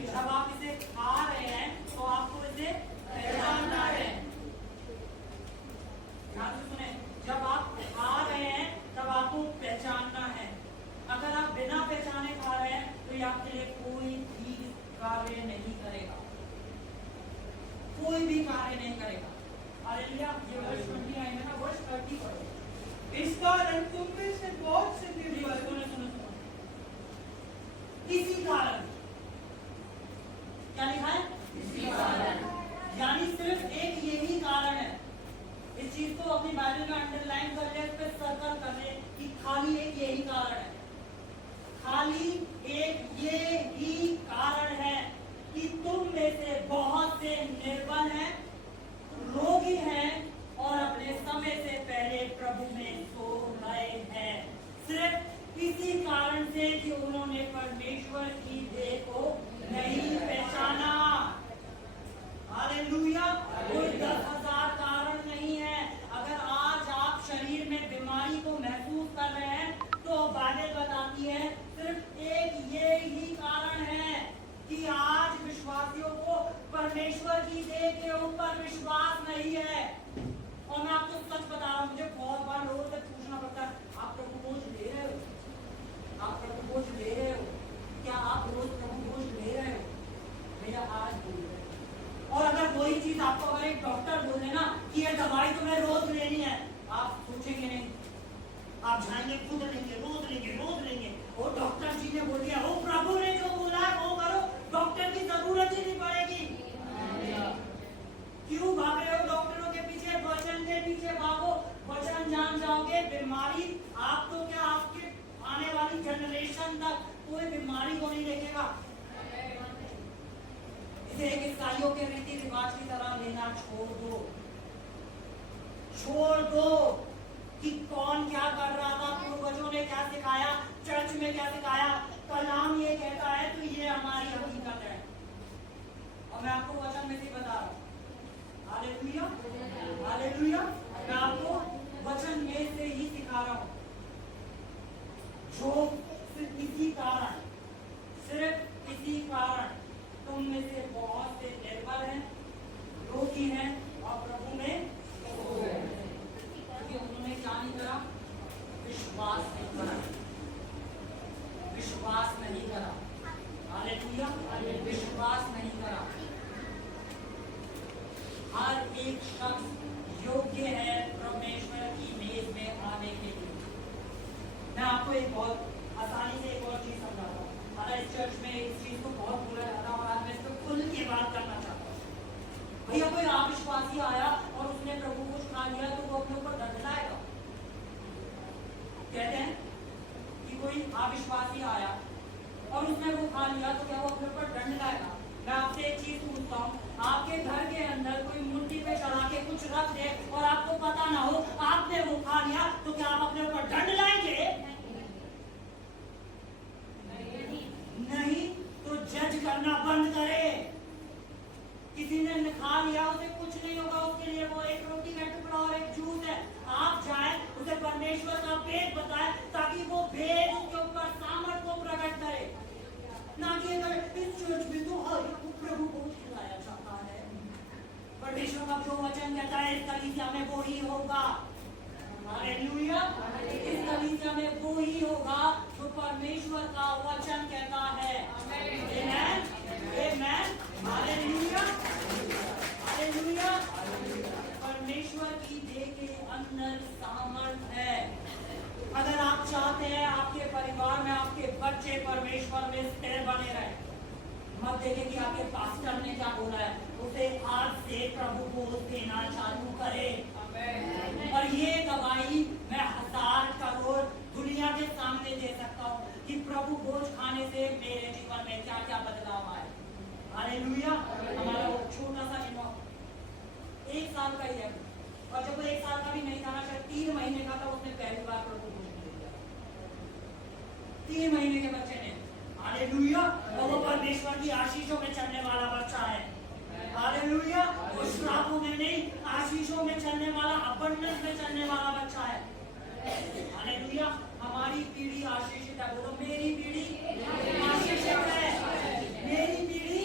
जब आप इसे खा रहे हैं तो आपको इसे पहचानना है। ध्यान से सुने, जब आप खा रहे हैं तब आपको पहचानना है। अगर आप बिना पहचाने खा रहे हैं तो ये आपके लिए कोई भी कार्य नहीं करेगा, कोई भी कार्य नहीं करेगा। हालेलुया। ये वर्ष 29 में ना वर्ष 30 पढ़ो। इस कारण तुम में से बहुत से निर्बल, इसी कारण, क्या लिखा है? इसी कारण, यानी सिर्फ एक यही कारण है। इस चीज को अपनी बाइबल में अंडरलाइन कर ले, इस पे सर्कल कर ले कि खाली एक यही कारण है, खाली एक ये ही कारण है कि तुम में से बहुत से निर्बल हैं, रोगी हैं और अपने समय से पहले प्रभु में सो गए हैं। सिर्फ इसी कारण से कि उन्होंने परमेश्वर की आप जाएंगे खुद लेंगे, रोज लेंगे। वो डॉक्टर जी ने बोल दिया, वो प्रभु ने जो बोला है वो करो, डॉक्टर की जरूरत ही नहीं पड़ेगी। क्यों भाग रहे हो डॉक्टरों के पीछे? वचन के पीछे भागो, वचन जान जाओगे। बीमारी आप तो क्या, आपके आने वाली जनरेशन तक कोई बीमारी को नहीं देखेगा। इसे एक ईसाइयों के रीति रिवाज की तरह लेना छोड़ दो कि कौन क्या कर रहा था, पूर्वजों ने क्या सिखाया, चर्च में क्या सिखाया। कलाम ये कहता है तो ये हमारी हकीकत है, और मैं आपको वचन में से बता रहा हूँ। Hallelujah, hallelujah. मैं आपको वचन में से ही सिखा रहा हूँ, जो सिर्फ इसी कारण तुम में से बहुत से निर्बल हैं, रोगी हैं और प्रभु में क्योंकि उन्होंने क्या नहीं करा? विश्वास नहीं करा। हालेलुया, विश्वास नहीं करा। हर एक शख्स योग्य है परमेश्वर की मेज में आने के लिए। मैं आपको एक बहुत आसानी से एक और चीज समझाता हूँ। इस चर्च में इस चीज को बहुत बोला जाता है और आज मैं इस पर खुल के बात करना चाहता हूँ। भैया कोई अविश्वासी आया और उसने प्रभु को खा लिया तो वो अपने ऊपर दंडलाएगा। कहते हैं कि कोई अविश्वासी आया और उसने वो खा लिया तो क्या वो अपने ऊपर दंड लाएगा? मैं आपसे एक चीज पूछता हूँ, आपके घर के अंदर कोई मूर्ति पे चढ़ा के कुछ रख दे और आपको पता ना हो, आपने वो खा लिया तो क्या आप अपने ऊपर दंड लाएंगे? नहीं। तो जज करना बंद करे। किसी ने खा लिया उसे कुछ नहीं होगा, उसके लिए वो एक रोटी का टुकड़ा और एक जूस है। आप जाए उसे परमेश्वर का भेद बताए ताकि वो भेद उसके ऊपर सामर्थ को प्रकट करे, ना कि अगर इस चर्च में तो प्रभु को खिलाया जाता है। परमेश्वर का जो वचन कहता है इस कलीसिया में वो ही होगा। हालेलुया, इस कलीसिया में वो ही होगा जो परमेश्वर का वचन कहता है। आमेन, आमेन, हालेलुया, हालेलुया। परमेश्वर की देह के अंदर सामर्थ है। अगर आप चाहते हैं आपके परिवार में आपके बच्चे परमेश्वर में स्थिर बने रहे, मत देखें कि आपके पास्टर ने क्या बोला है, उसे आज से प्रभु को देना चालू करें। और ये गवाही मैं 1000 करोड़ दुनिया के सामने दे सकता हूँ कि प्रभु भोज खाने से मेरे जीवन में क्या क्या बदलाव आए। हालेलुया। हमारा वो छोटा सा 1 साल का ही है, और जब वो 1 साल का भी नहीं था ना, शायद 3 महीने का था, उसने पहली बार प्रभु भोज किया। 3 महीने के बच्चे ने। हालेलुया। और वो परमेश्वर की आशीषों में चलने वाला बच्चा है। हालेलुया। वो श्रापों में नहीं, आशीषों में चलने वाला, अबंडेंस में चलने वाला बच्चा है। हालेलुया। हमारी पीढ़ी आशीषित है। बोलो मेरी पीढ़ी आशीषित है, मेरी पीढ़ी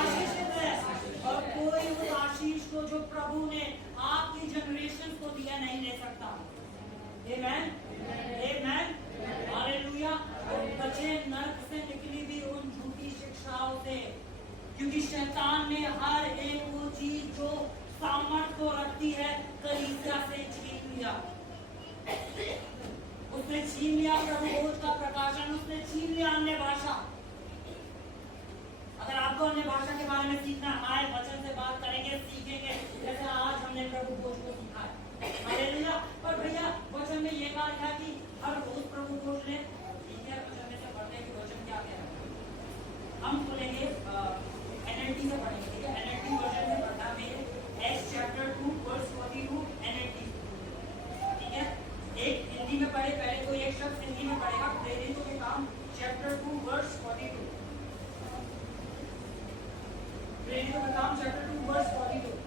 आशीषित है। और कोई उस आशीष को जो प्रभु ने आपकी जनरेशन को दिया नहीं ले सकता। आमेन, आमेन, हालेलुया। बचे नर्क से निकली भी उन झूठी शिक्षाओं से, क्योंकि शैतान ने हर एक वो चीज जो सामर्थ को रखती है कलीसिया से छीन लिया। उसने छीन लिया प्रभु का प्रकाशन, उसने छीन लिया अन्य भाषा। अगर आपको अन्य भाषा के बारे में सीखना आए, वचन से बात करेंगे, सीखेंगे, जैसे आज हमने प्रभु भोज को सीखा है। हालेलुया। पर भैया वचन में ये कहा है कि हर रोज प्रभु भोज ले, ठीक है, वचन में से पढ़ने की वचन क्या कह रहा है हम खोलेंगे, NLT से पढ़ेंगे, ठीक है। NLT वर्जन में पढ़ना है, Acts chapter 2 verse 42 NLT, ठीक है। एक हिंदी में पढ़े, पहले तो एक शब्द हिंदी में पढ़ेगा, प्रेरितों के काम chapter 2 verse 42, प्रेरितों के काम chapter 2 verse 42।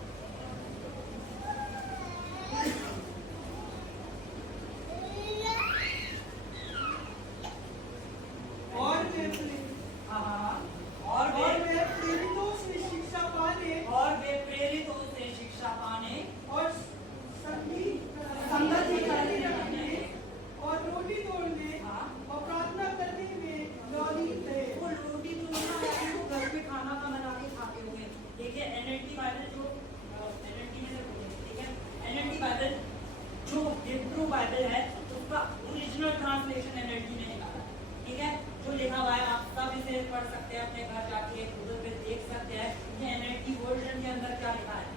और वे प्रेरितों से शिक्षा पाने और संगति करने और रोटी तोड़ने और प्रार्थना करने में लौलीन थे। वो रोटी तोड़ना वो घर पे खाना का बना के खाते हुए। देखिए NLT बाइबल जो NLT में से, ठीक है, NLT बाइबल जो हिब्रू बाइबल है उस इसका ओरिजिनल ट्रांसलेशन एनएलटी ने निकाला, ठीक है। जो लिखा हुआ है आप सब इसे पढ़ सकते हैं, अपने घर जाके गूगल पे देख सकते हैं कि एनएलटी वर्जन के अंदर क्या लिखा है।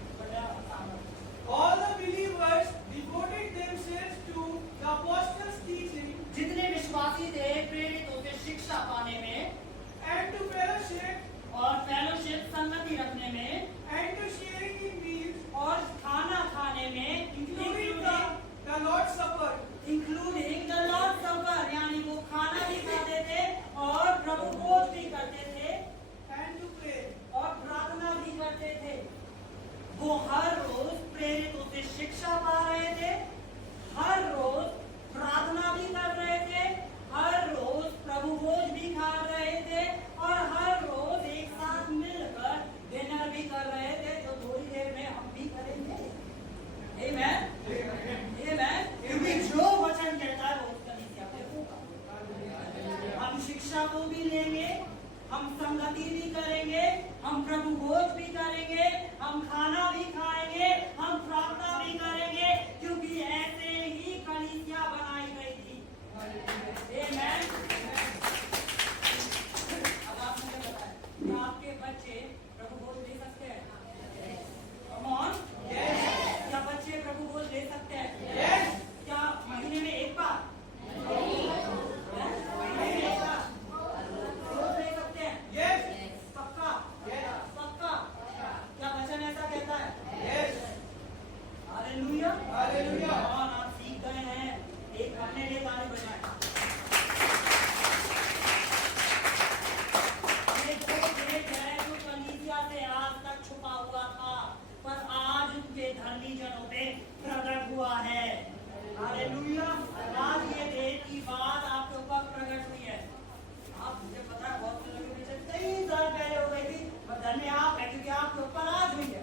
All the believers devoted themselves to the apostles' teaching जितने विश्वासी थे प्रेरितों से शिक्षा पाने में, and to fellowship और फेलोशिप संगति रखने में, and to sharing in meals, और खाना खाने में, including the Lord's Supper. Including the Lord supper, यानी वो खाना भी खाते थे और प्रभु भोज भी करते थे And to pray. और प्रार्थना भी करते थे। वो हर रोज प्रेरितों से शिक्षा पा रहे थे, हर रोज प्रार्थना भी कर रहे थे, हर रोज प्रभु भोज भी खा रहे थे और हर रोज एक साथ मिलकर डिनर भी कर रहे थे, जो थोड़ी देर में हम भी करेंगे। आमेन, आमेन। क्योंकि जो वचन कहता है वो उसका नीति पे होगा। हम शिक्षा को भी लेंगे, हम संगति भी करेंगे, हम प्रभु भोज भी करेंगे, हम खाना भी खाएंगे, हम प्रार्थना भी करेंगे, क्योंकि ऐसे ही कलीसिया बनाई गई थी। आमेन। अब आप मुझे बताएं, क्या आपके बच्चे प्रभु भोज ले सकते हैं? Come on? क्या बच्चे प्रभु भोज ले सकते हैं? क्या महीने में एक बार? महीने में एक बार रोज ले सकते हैं? पक्का? पक्का? क्या वचन ऐसा कहता है? हालेलुया। और आप सीख गए हैं। एक अपने लिए ताली बजाएं। ये जो भेद है जो कलीसिया से आज तक छुपा हुआ था, पर आज उनके धर्मी जनों पे प्रकट हुआ है। हालेलुया। आज ये भेद की बात आपके ऊपर प्रकट हुई है। आप मुझे पता है बहुत से लोगों के पीछे कई साल पहले हो गई थी, पर धन्य आप है क्योंकि आपके ऊपर आज हुई है।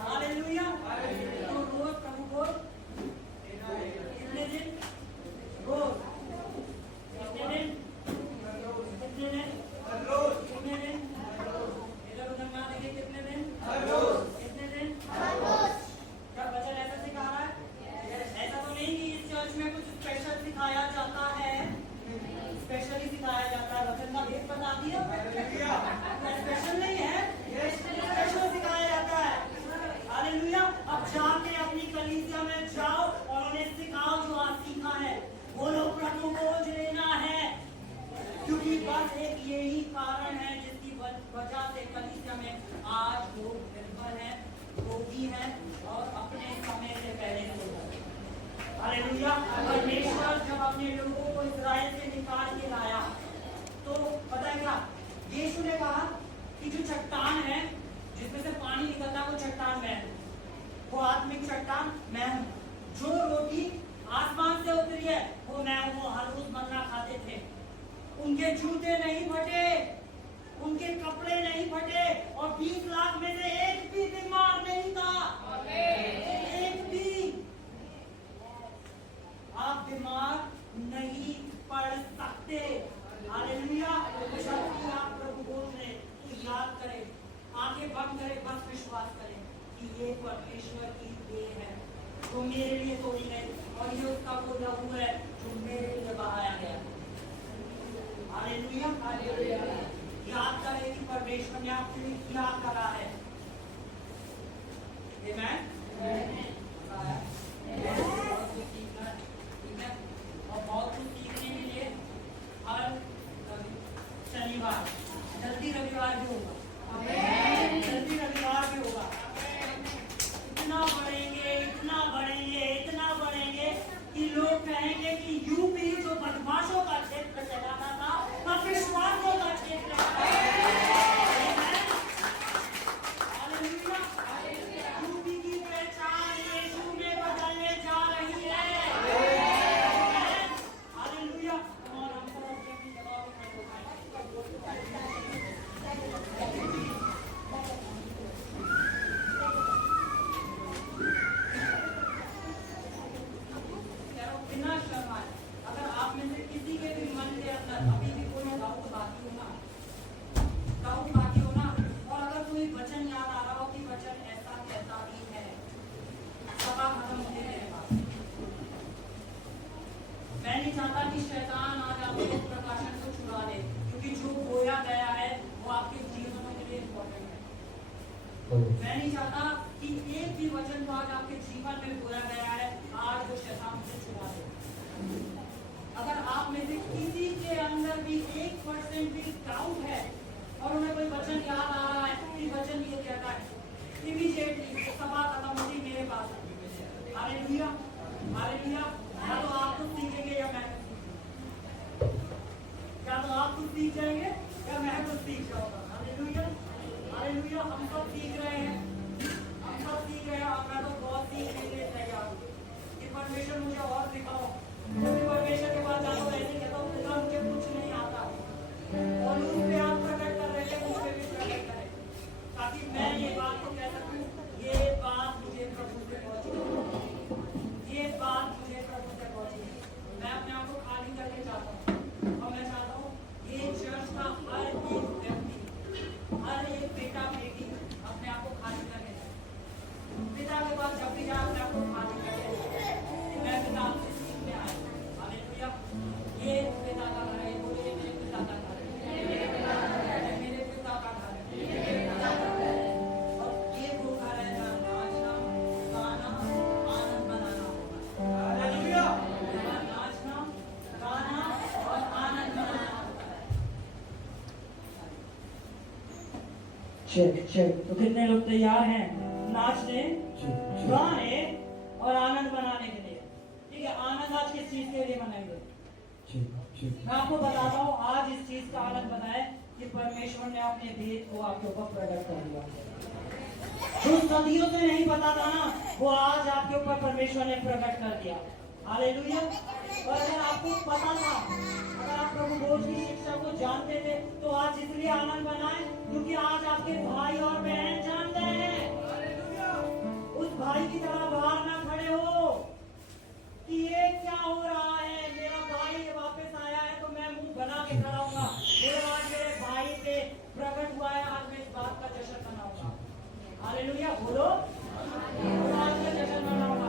हालेलुया। तो रोज प्रभु भोज कितने दिन? रोज कितने दिन? कितने दिन? कितने दिन? इधर उधर ना देखिए, कितने दिन? कितने दिन? क्या वचन ऐसा सिखा रहा है? ऐसा तो नहीं कि इस चर्च में कुछ स्पेशल सिखाया जाता है, स्पेशली सिखाया जाता है। वचन का भेद बता दिया, स्पेशल नहीं है, स्पेशल सिखाया जाता है। हालेलुया। अब जाके अपनी कलीसिया में जाओ और उन्हें सिखाओ जो आज सीखा है। बोलो प्रभु भोज लेना है, क्योंकि बस एक यही कारण है जिसकी वजह से कलीसिया में आज लोग निर्बल हैं, रोगी हैं और अपने समय से पहले सो गए। हालेलुया। परमेश्वर जब अपने लोगों को इस्राएल से निकाल के लाया तो पता है क्या यीशु ने कहा कि जो चट्टान है जिसमें से पानी निकलता है वो चट्टान मैं हूं, वो आत्मिक चट्टान मैं हूं। जो रोटी आसमान से उतरी है वो मैं हूं। वो हर रोज मन्ना खाते थे, उनके जूते नहीं फटे, उनके कपड़े नहीं फटे और 20 लाख में से एक भी बीमार नहीं था। एक भी। आप बीमार नहीं पड़ सकते। हालेलुया। जब भी आप प्रभु बोल रहे तो याद करें, आंखें बंद करें, बस विश्वास करें कि ये परमेश्वर की देन है जो मेरे लिए तोड़ी गई और ये उसका वो लहू है जो मेरे लिए बहाया गया। हालेलुया। याद करें कि परमेश्वर ने आपके लिए क्या करा है। बहुत कुछ सीखना है, ठीक है। और बहुत कुछ सीखने के लिए हर शनिवार, जल्दी रविवार भी होगा, जल्दी रविवार भी होगा। इतना बढ़ेंगे, इतना बढ़ेंगे, इतना बढ़ेंगे कि लोग कहेंगे कि यूपी जो बदमाशों का क्षेत्र कहलाता था अब विश्वासों का क्षेत्र है। यूपी की पहचान नहीं चाहता कि शैतान आज आपके प्रकाशन को चुरा ले, क्योंकि जो बोया गया है वो आपके जीवनों के लिए इम्पोर्टेंट है। मैं नहीं चाहता कि एक भी वचन जो आज आपके जीवन में बोया गया है आज वो शैतान से चुरा ले। अगर आप में से किसी के अंदर भी 1% भी डाउट है और उन्हें कोई वचन याद आ रहा है कि वचन ये कहता है, इमीडिएटली सभा खत्म होती मेरे पास। Hallelujah, hallelujah. या तो आप कुछ सीखेंगे या मैं कुछ सीखूंगा, या तो आप कुछ सीख जाएंगे या मैं कुछ सीख जाऊंगा। Hallelujah, hallelujah. हम सब सीख रहे हैं, हम सब सीख रहे हैं और मैं तो बहुत सीखने के लिए तैयार हूँ कि परमेश्वर मुझे और सिखाओ। क्योंकि परमेश्वर के पास जाता हूँ ऐसे कहता हूँ खुदा मुझे कुछ नहीं आता और उस पे आप प्रकट कर रहे हैं, मुझ पे भी प्रकट करें ताकि मैं ये बात को कह सकूँ, ये बात मुझे प्रभु से पहुंची, ये बात मुझे प्रभु से पहुंची। मैं अपने आप को खाली करके चाहता हूँ और मैं चाहता हूँ ये चर्च का हर एक व्यक्ति, हर एक बेटा बेटी अपने आप को खाली करके जाए। पिता के पास जब भी जाए अपने आप को खाली करके जाए। मैं पिता आपसे सीखने आया। हालेलुया। ये पिता का घर है, बोलिए मेरे पिता का घर है, मेरे पिता का घर है, मेरे पिता का घर है, मेरे पिता का घर है। और ये वो घर है जहाँ नाचना, गाना, आनंद मनाना होगा। हालेलुया। जहाँ नाचना, गाना और आनंद मनाना होता है। Check check. तो कितने लोग तैयार हैं नाचने, गाने और आनंद मनाने के लिए? ठीक है, आनंद आज किस चीज के लिए मनाएंगे? मैं आपको बताता हूँ आज इस चीज का आनंद बनाए कि परमेश्वर ने अपने भेद को आपके ऊपर प्रकट कर दिया। जो सदियों से नहीं पता था ना, वो आज आपके ऊपर परमेश्वर ने प्रकट कर दिया। हालेलुया। और अगर आपको पता था, अगर आप प्रभु बोझ की शिक्षा को जानते थे, तो आज इसलिए आनंद बनाए क्योंकि आज आपके भाई और बहन जानते हैं। उस भाई की तरह बाहर ना खड़े हो कि ये क्या हो रहा है, मेरा भाई वापस आया है तो मैं मुंह बना के खड़ा हूँगा। आज मेरे भाई पे प्रकट हुआ है, आज मैं इस बात का जश्न मनाऊंगा। हालेलुया बोलो, आज का जश्न मनाऊंगा।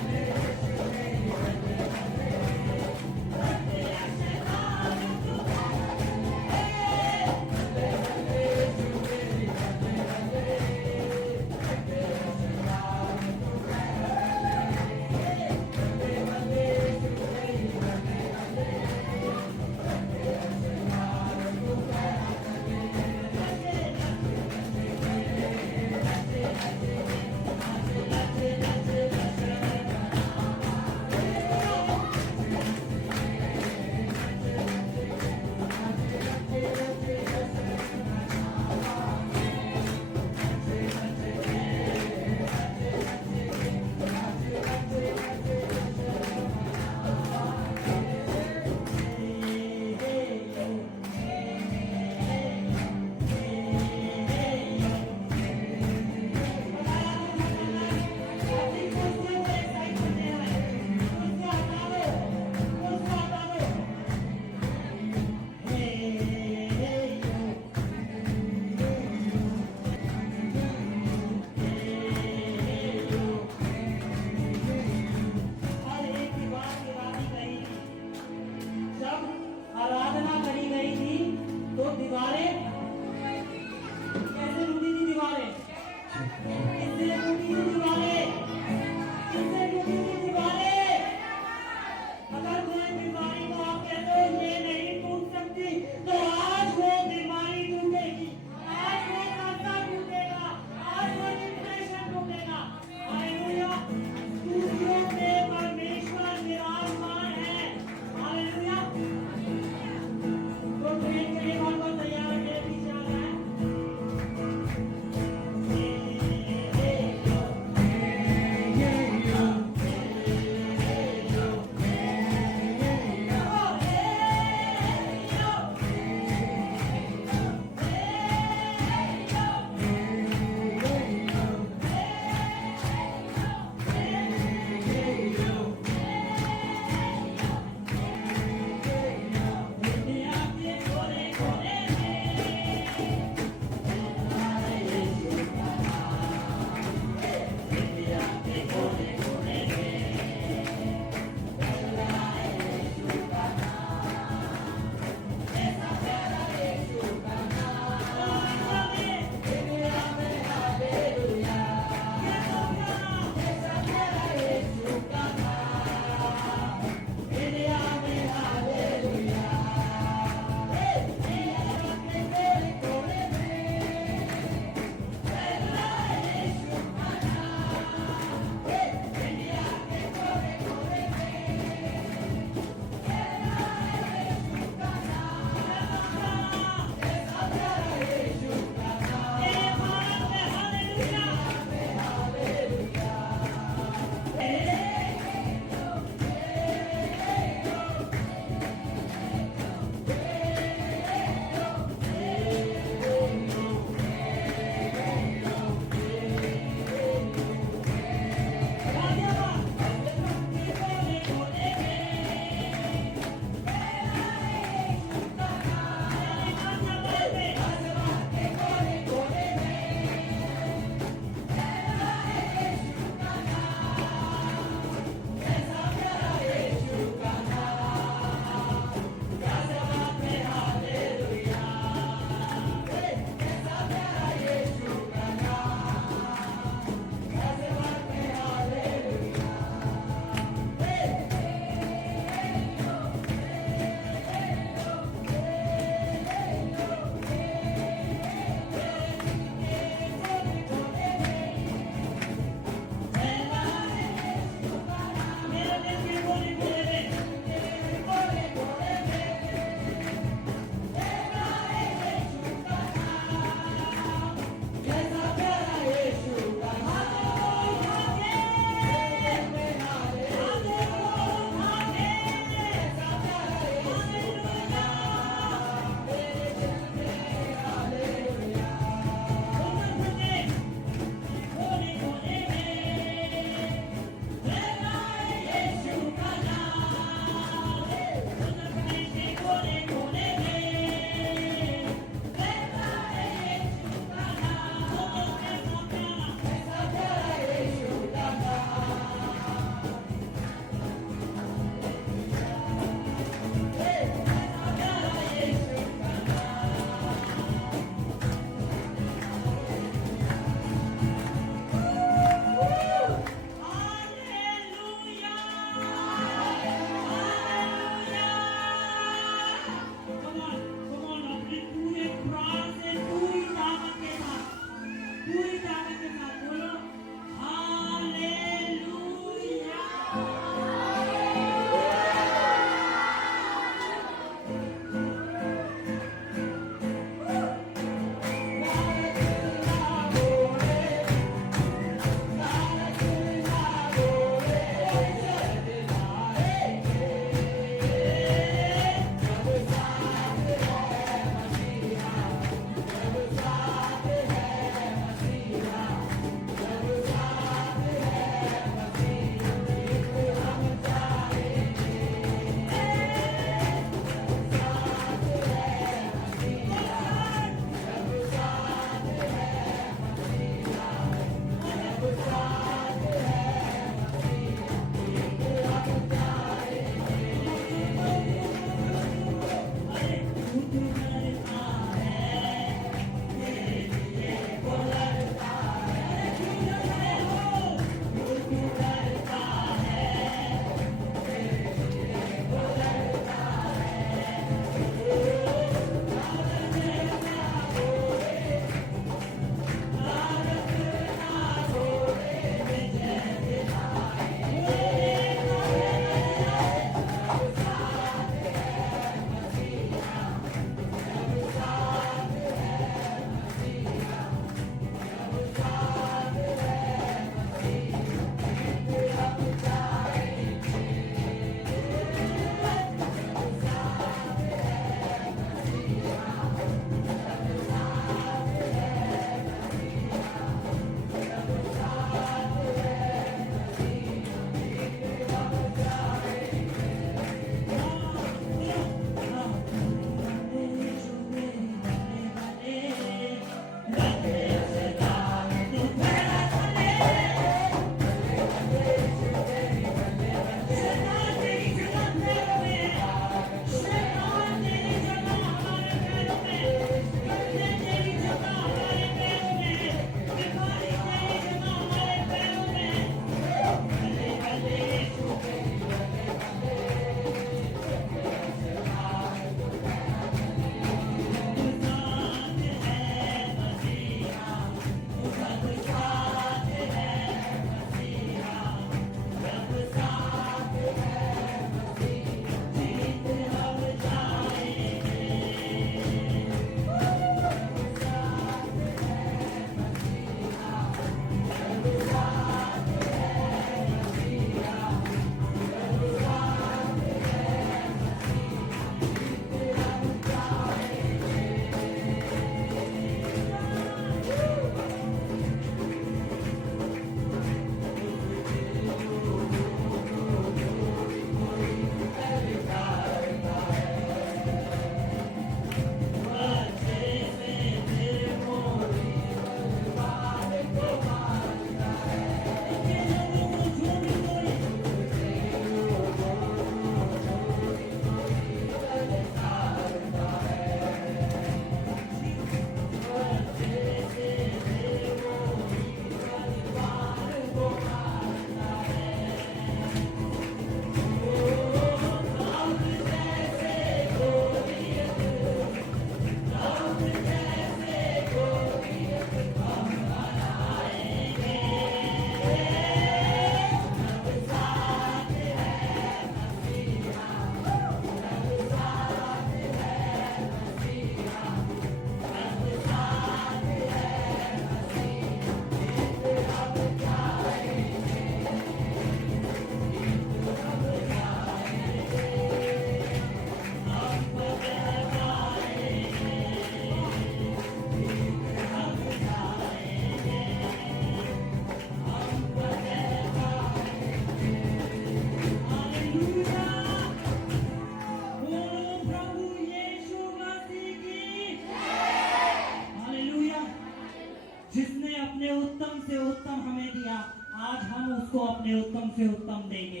जिसने अपने उत्तम से उत्तम हमें दिया, आज हम उसको अपने उत्तम से उत्तम देंगे।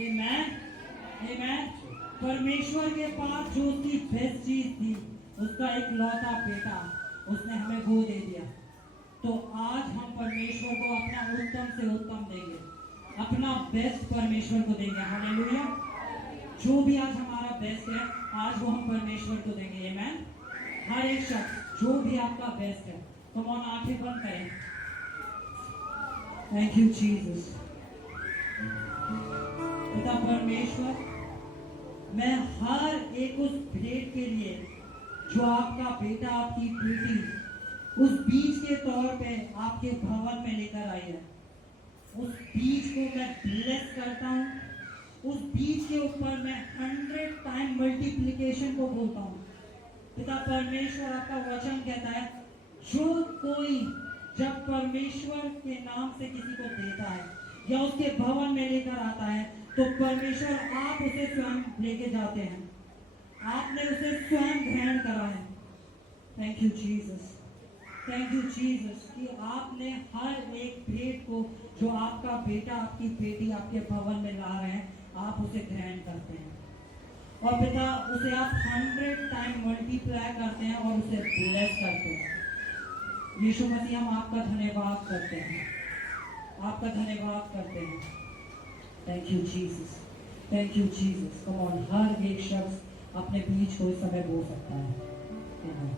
आमेन, आमेन। परमेश्वर के पास जो उसकी बेस्ट चीज थी, उसका एक लौता बेटा, उसने हमें वो दे दिया। तो आज हम परमेश्वर को अपना उत्तम से उत्तम देंगे, अपना बेस्ट परमेश्वर को देंगे। हालेलुया। जो भी आज हमारा बेस्ट है, आज वो हम परमेश्वर को देंगे। आमेन। हर एक शख्स जो भी आपका बेस्ट है, तुम और आंखें बंद करें। Thank you Jesus. पिता परमेश्वर, मैं हर एक उस भेंट के लिए जो आपका बेटा, आपकी बेटी उस बीज के तौर पे आपके भवन में लेकर आई है, उस बीज को मैं ब्लेस करता हूँ। उस बीज के ऊपर मैं 100 टाइम मल्टीप्लिकेशन को बोलता हूँ। पिता परमेश्वर, आपका वचन कहता है, जो कोई जब परमेश्वर के नाम से किसी को देता है या उसके भवन में लेकर आता है, तो परमेश्वर आप उसे स्वयं लेके जाते हैं। आपने उसे स्वयं ग्रहण करा है। Thank you Jesus, thank you Jesus कि आपने हर एक भेंट को जो आपका बेटा, आपकी बेटी आपके भवन में ला रहे हैं, आप उसे ग्रहण करते हैं और पिता उसे आप 100 टाइम मल्टीप्लाई करते हैं और उसे ब्लेस करते हैं। यीशु मसीह, हम आपका धन्यवाद करते हैं, आपका धन्यवाद करते हैं। Thank you Jesus, thank you Jesus. Come on, हर एक शख्स अपने बीच को इस समय बोल सकता है। आमीन।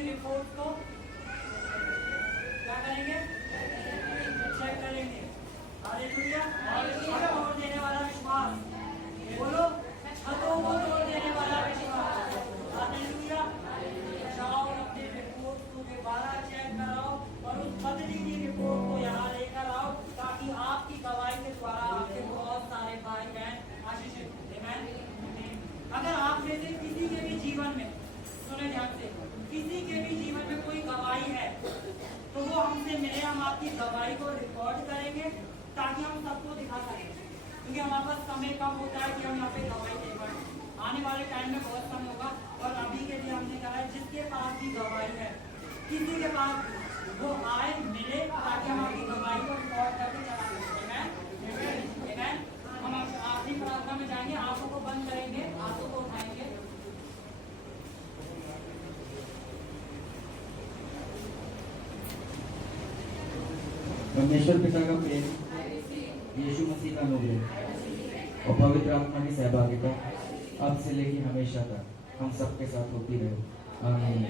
रिपोर्ट को क्या करेंगे? चेक करेंगे। हालेलुया। छतों देने वाला विश्वास, बोलो, छतों को तोड़ देने वाला विश्वास। हालेलुया। जाओ अपने रिपोर्ट को दोबारा चेक कराओ और उस बदली हुई रिपोर्ट को यहाँ लेकर आओ, ताकि आपकी गवाही के द्वारा आपके बहुत सारे भाई बहन आशीषित हों। अगर आप में से किसी के भी जीवन में, सुने ध्यान से, किसी के भी जीवन में कोई गवाही है, तो वो हमसे मिले, हम आपकी गवाही को रिकॉर्ड करेंगे ताकि हम सबको दिखा सकें, क्योंकि हमारे पास समय कम होता है कि हम यहाँ पे गवाही दे पाए। आने वाले टाइम में बहुत कम होगा और अभी के लिए हमने कहा है जिसके पास भी गवाही है, किसी के पास वो आए, मिले, ताकि हम आपकी गवाही को रिकॉर्ड करके चला सकें। हम आखिरी प्रार्थना में जाएंगे, आंखों को बंद करेंगे, आंखों को उठाएंगे। परमेश्वर पिता का प्रेम, यीशु मसीह का अनुग्रह और पवित्र आत्मा की सहभागिता अब से लेकर हमेशा तक हम सबके साथ होती रहे। आमीन।